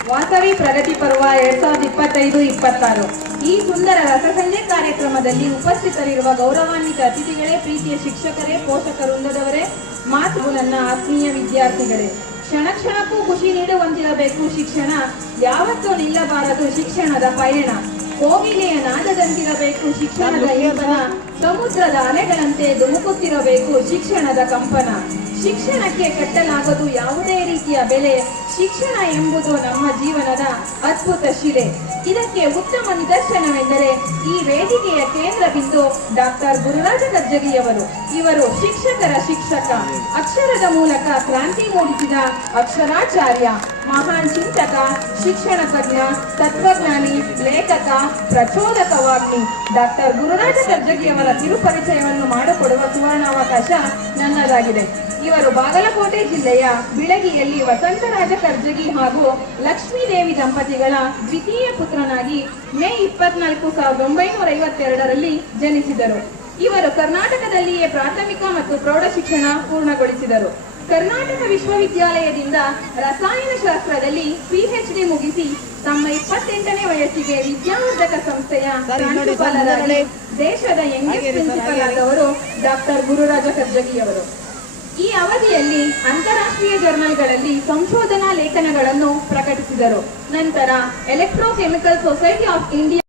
ವಾಸವಿ ಪ್ರಗತಿ ಪರ್ವ 2025-26 ಈ ಸುಂದರ ರಸಸಂಜೆ ಕಾರ್ಯಕ್ರಮದಲ್ಲಿ ಉಪಸ್ಥಿತರಿರುವ ಗೌರವಾನ್ವಿತ ಅತಿಥಿಗಳೇ, ಪ್ರೀತಿಯ ಶಿಕ್ಷಕರೇ, ಪೋಷಕವೃಂದದವರೇ, ಮಾತು ನನ್ನ ಆತ್ಮೀಯ ವಿದ್ಯಾರ್ಥಿಗಳೇ, ಕ್ಷಣ ಕ್ಷಣಕ್ಕೂ ಖುಷಿ ನೀಡುವಂತಿರಬೇಕು ಶಿಕ್ಷಣ. ಯಾವತ್ತೂ ನಿಲ್ಲಬಾರದು ಶಿಕ್ಷಣದ ಪಯಣ. ಕೋಗಿಲೆಯ ನಾದದಂತಿರಬೇಕು ಶಿಕ್ಷಣದ ಇಂಧನ. ಸಮುದ್ರದ ಅಲೆಗಳಂತೆ ಧುಮುಕುತ್ತಿರಬೇಕು ಶಿಕ್ಷಣದ ಕಂಪನ. ಶಿಕ್ಷಣಕ್ಕೆ ಕಟ್ಟಲಾಗದು ಯಾವುದೇ ರೀತಿಯ ಬೆಲೆ. ಶಿಕ್ಷಣ ಎಂಬುದು ನಮ್ಮ ಜೀವನದ ಅದ್ಭುತ ಶಿಲೆ. ಇದಕ್ಕೆ ಉತ್ತಮ ನಿದರ್ಶನವೆಂದರೆ ಈ ವೇದಿಕೆಯ ಕೇಂದ್ರ ಬಿಂದು ಡಾಕ್ಟರ್ ಗುರುರಾಜ ಕರ್ಜಗಿಯವರು. ಇವರು ಶಿಕ್ಷಕರ ಶಿಕ್ಷಕ, ಅಕ್ಷರದ ಮೂಲಕ ಕ್ರಾಂತಿ ಮೂಡಿಸಿದ ಅಕ್ಷರಾಚಾರ್ಯ, ಮಹಾನ್ ಚಿಂತಕ, ಶಿಕ್ಷಣ ತಜ್ಞ, ತತ್ವಜ್ಞಾನಿ, ಲೇಖಕ, ಪ್ರಚೋದಕ ವಾಗ್ಮಿ. ಡಾಕ್ಟರ್ ಗುರುರಾಜ ಕರ್ಜಗಿಯವರ ಕಿರುಪರಿಚಯವನ್ನು ಮಾಡಿಕೊಡುವ ಸುವರ್ಣಾವಕಾಶ ನನ್ನದಾಗಿದೆ. ಇವರು ಬಾಗಲಕೋಟೆ ಜಿಲ್ಲೆಯ ಬಿಳಗಿಯಲ್ಲಿ ವಸಂತರಾಜ ಕರ್ಜಗಿ ಹಾಗೂ ಲಕ್ಷ್ಮೀದೇವಿ ದಂಪತಿಗಳ ದ್ವಿತೀಯ ಪುತ್ರನಾಗಿ ಮೇ 24, 1952ರಲ್ಲಿ ಜನಿಸಿದರು. ಇವರು ಕರ್ನಾಟಕದಲ್ಲಿಯೇ ಪ್ರಾಥಮಿಕ ಮತ್ತು ಪ್ರೌಢ ಶಿಕ್ಷಣ ಪೂರ್ಣಗೊಳಿಸಿದರು. ಕರ್ನಾಟಕ ವಿಶ್ವವಿದ್ಯಾಲಯದಿಂದ ರಸಾಯನಶಾಸ್ತ್ರದಲ್ಲಿ PhD ಮುಗಿಸಿ ತಮ್ಮ 28ನೇ ವಯಸ್ಸಿಗೆ ವಿದ್ಯಾವರ್ಧಕ ಸಂಸ್ಥೆಯ ಪ್ರಾಂಶುಪಾಲರಾಗಿ ದೇಶದ ಯಂಗೆಸ್ಟ್ ಪ್ರಿನ್ಸಿಪಲ್ ಆದವರು ಡಾಕ್ಟರ್ ಗುರುರಾಜ ಕರ್ಜಗಿಯವರು. ಈ ಅವಧಿಯಲ್ಲಿ ಅಂತಾರಾಷ್ಟ್ರೀಯ ಜರ್ನಲ್ಗಳಲ್ಲಿ ಸಂಶೋಧನಾ ಲೇಖನಗಳನ್ನು ಪ್ರಕಟಿಸಿದರು. ನಂತರ ಎಲೆಕ್ಟ್ರೋಕೆಮಿಕಲ್ ಸೊಸೈಟಿ ಆಫ್ ಇಂಡಿಯಾ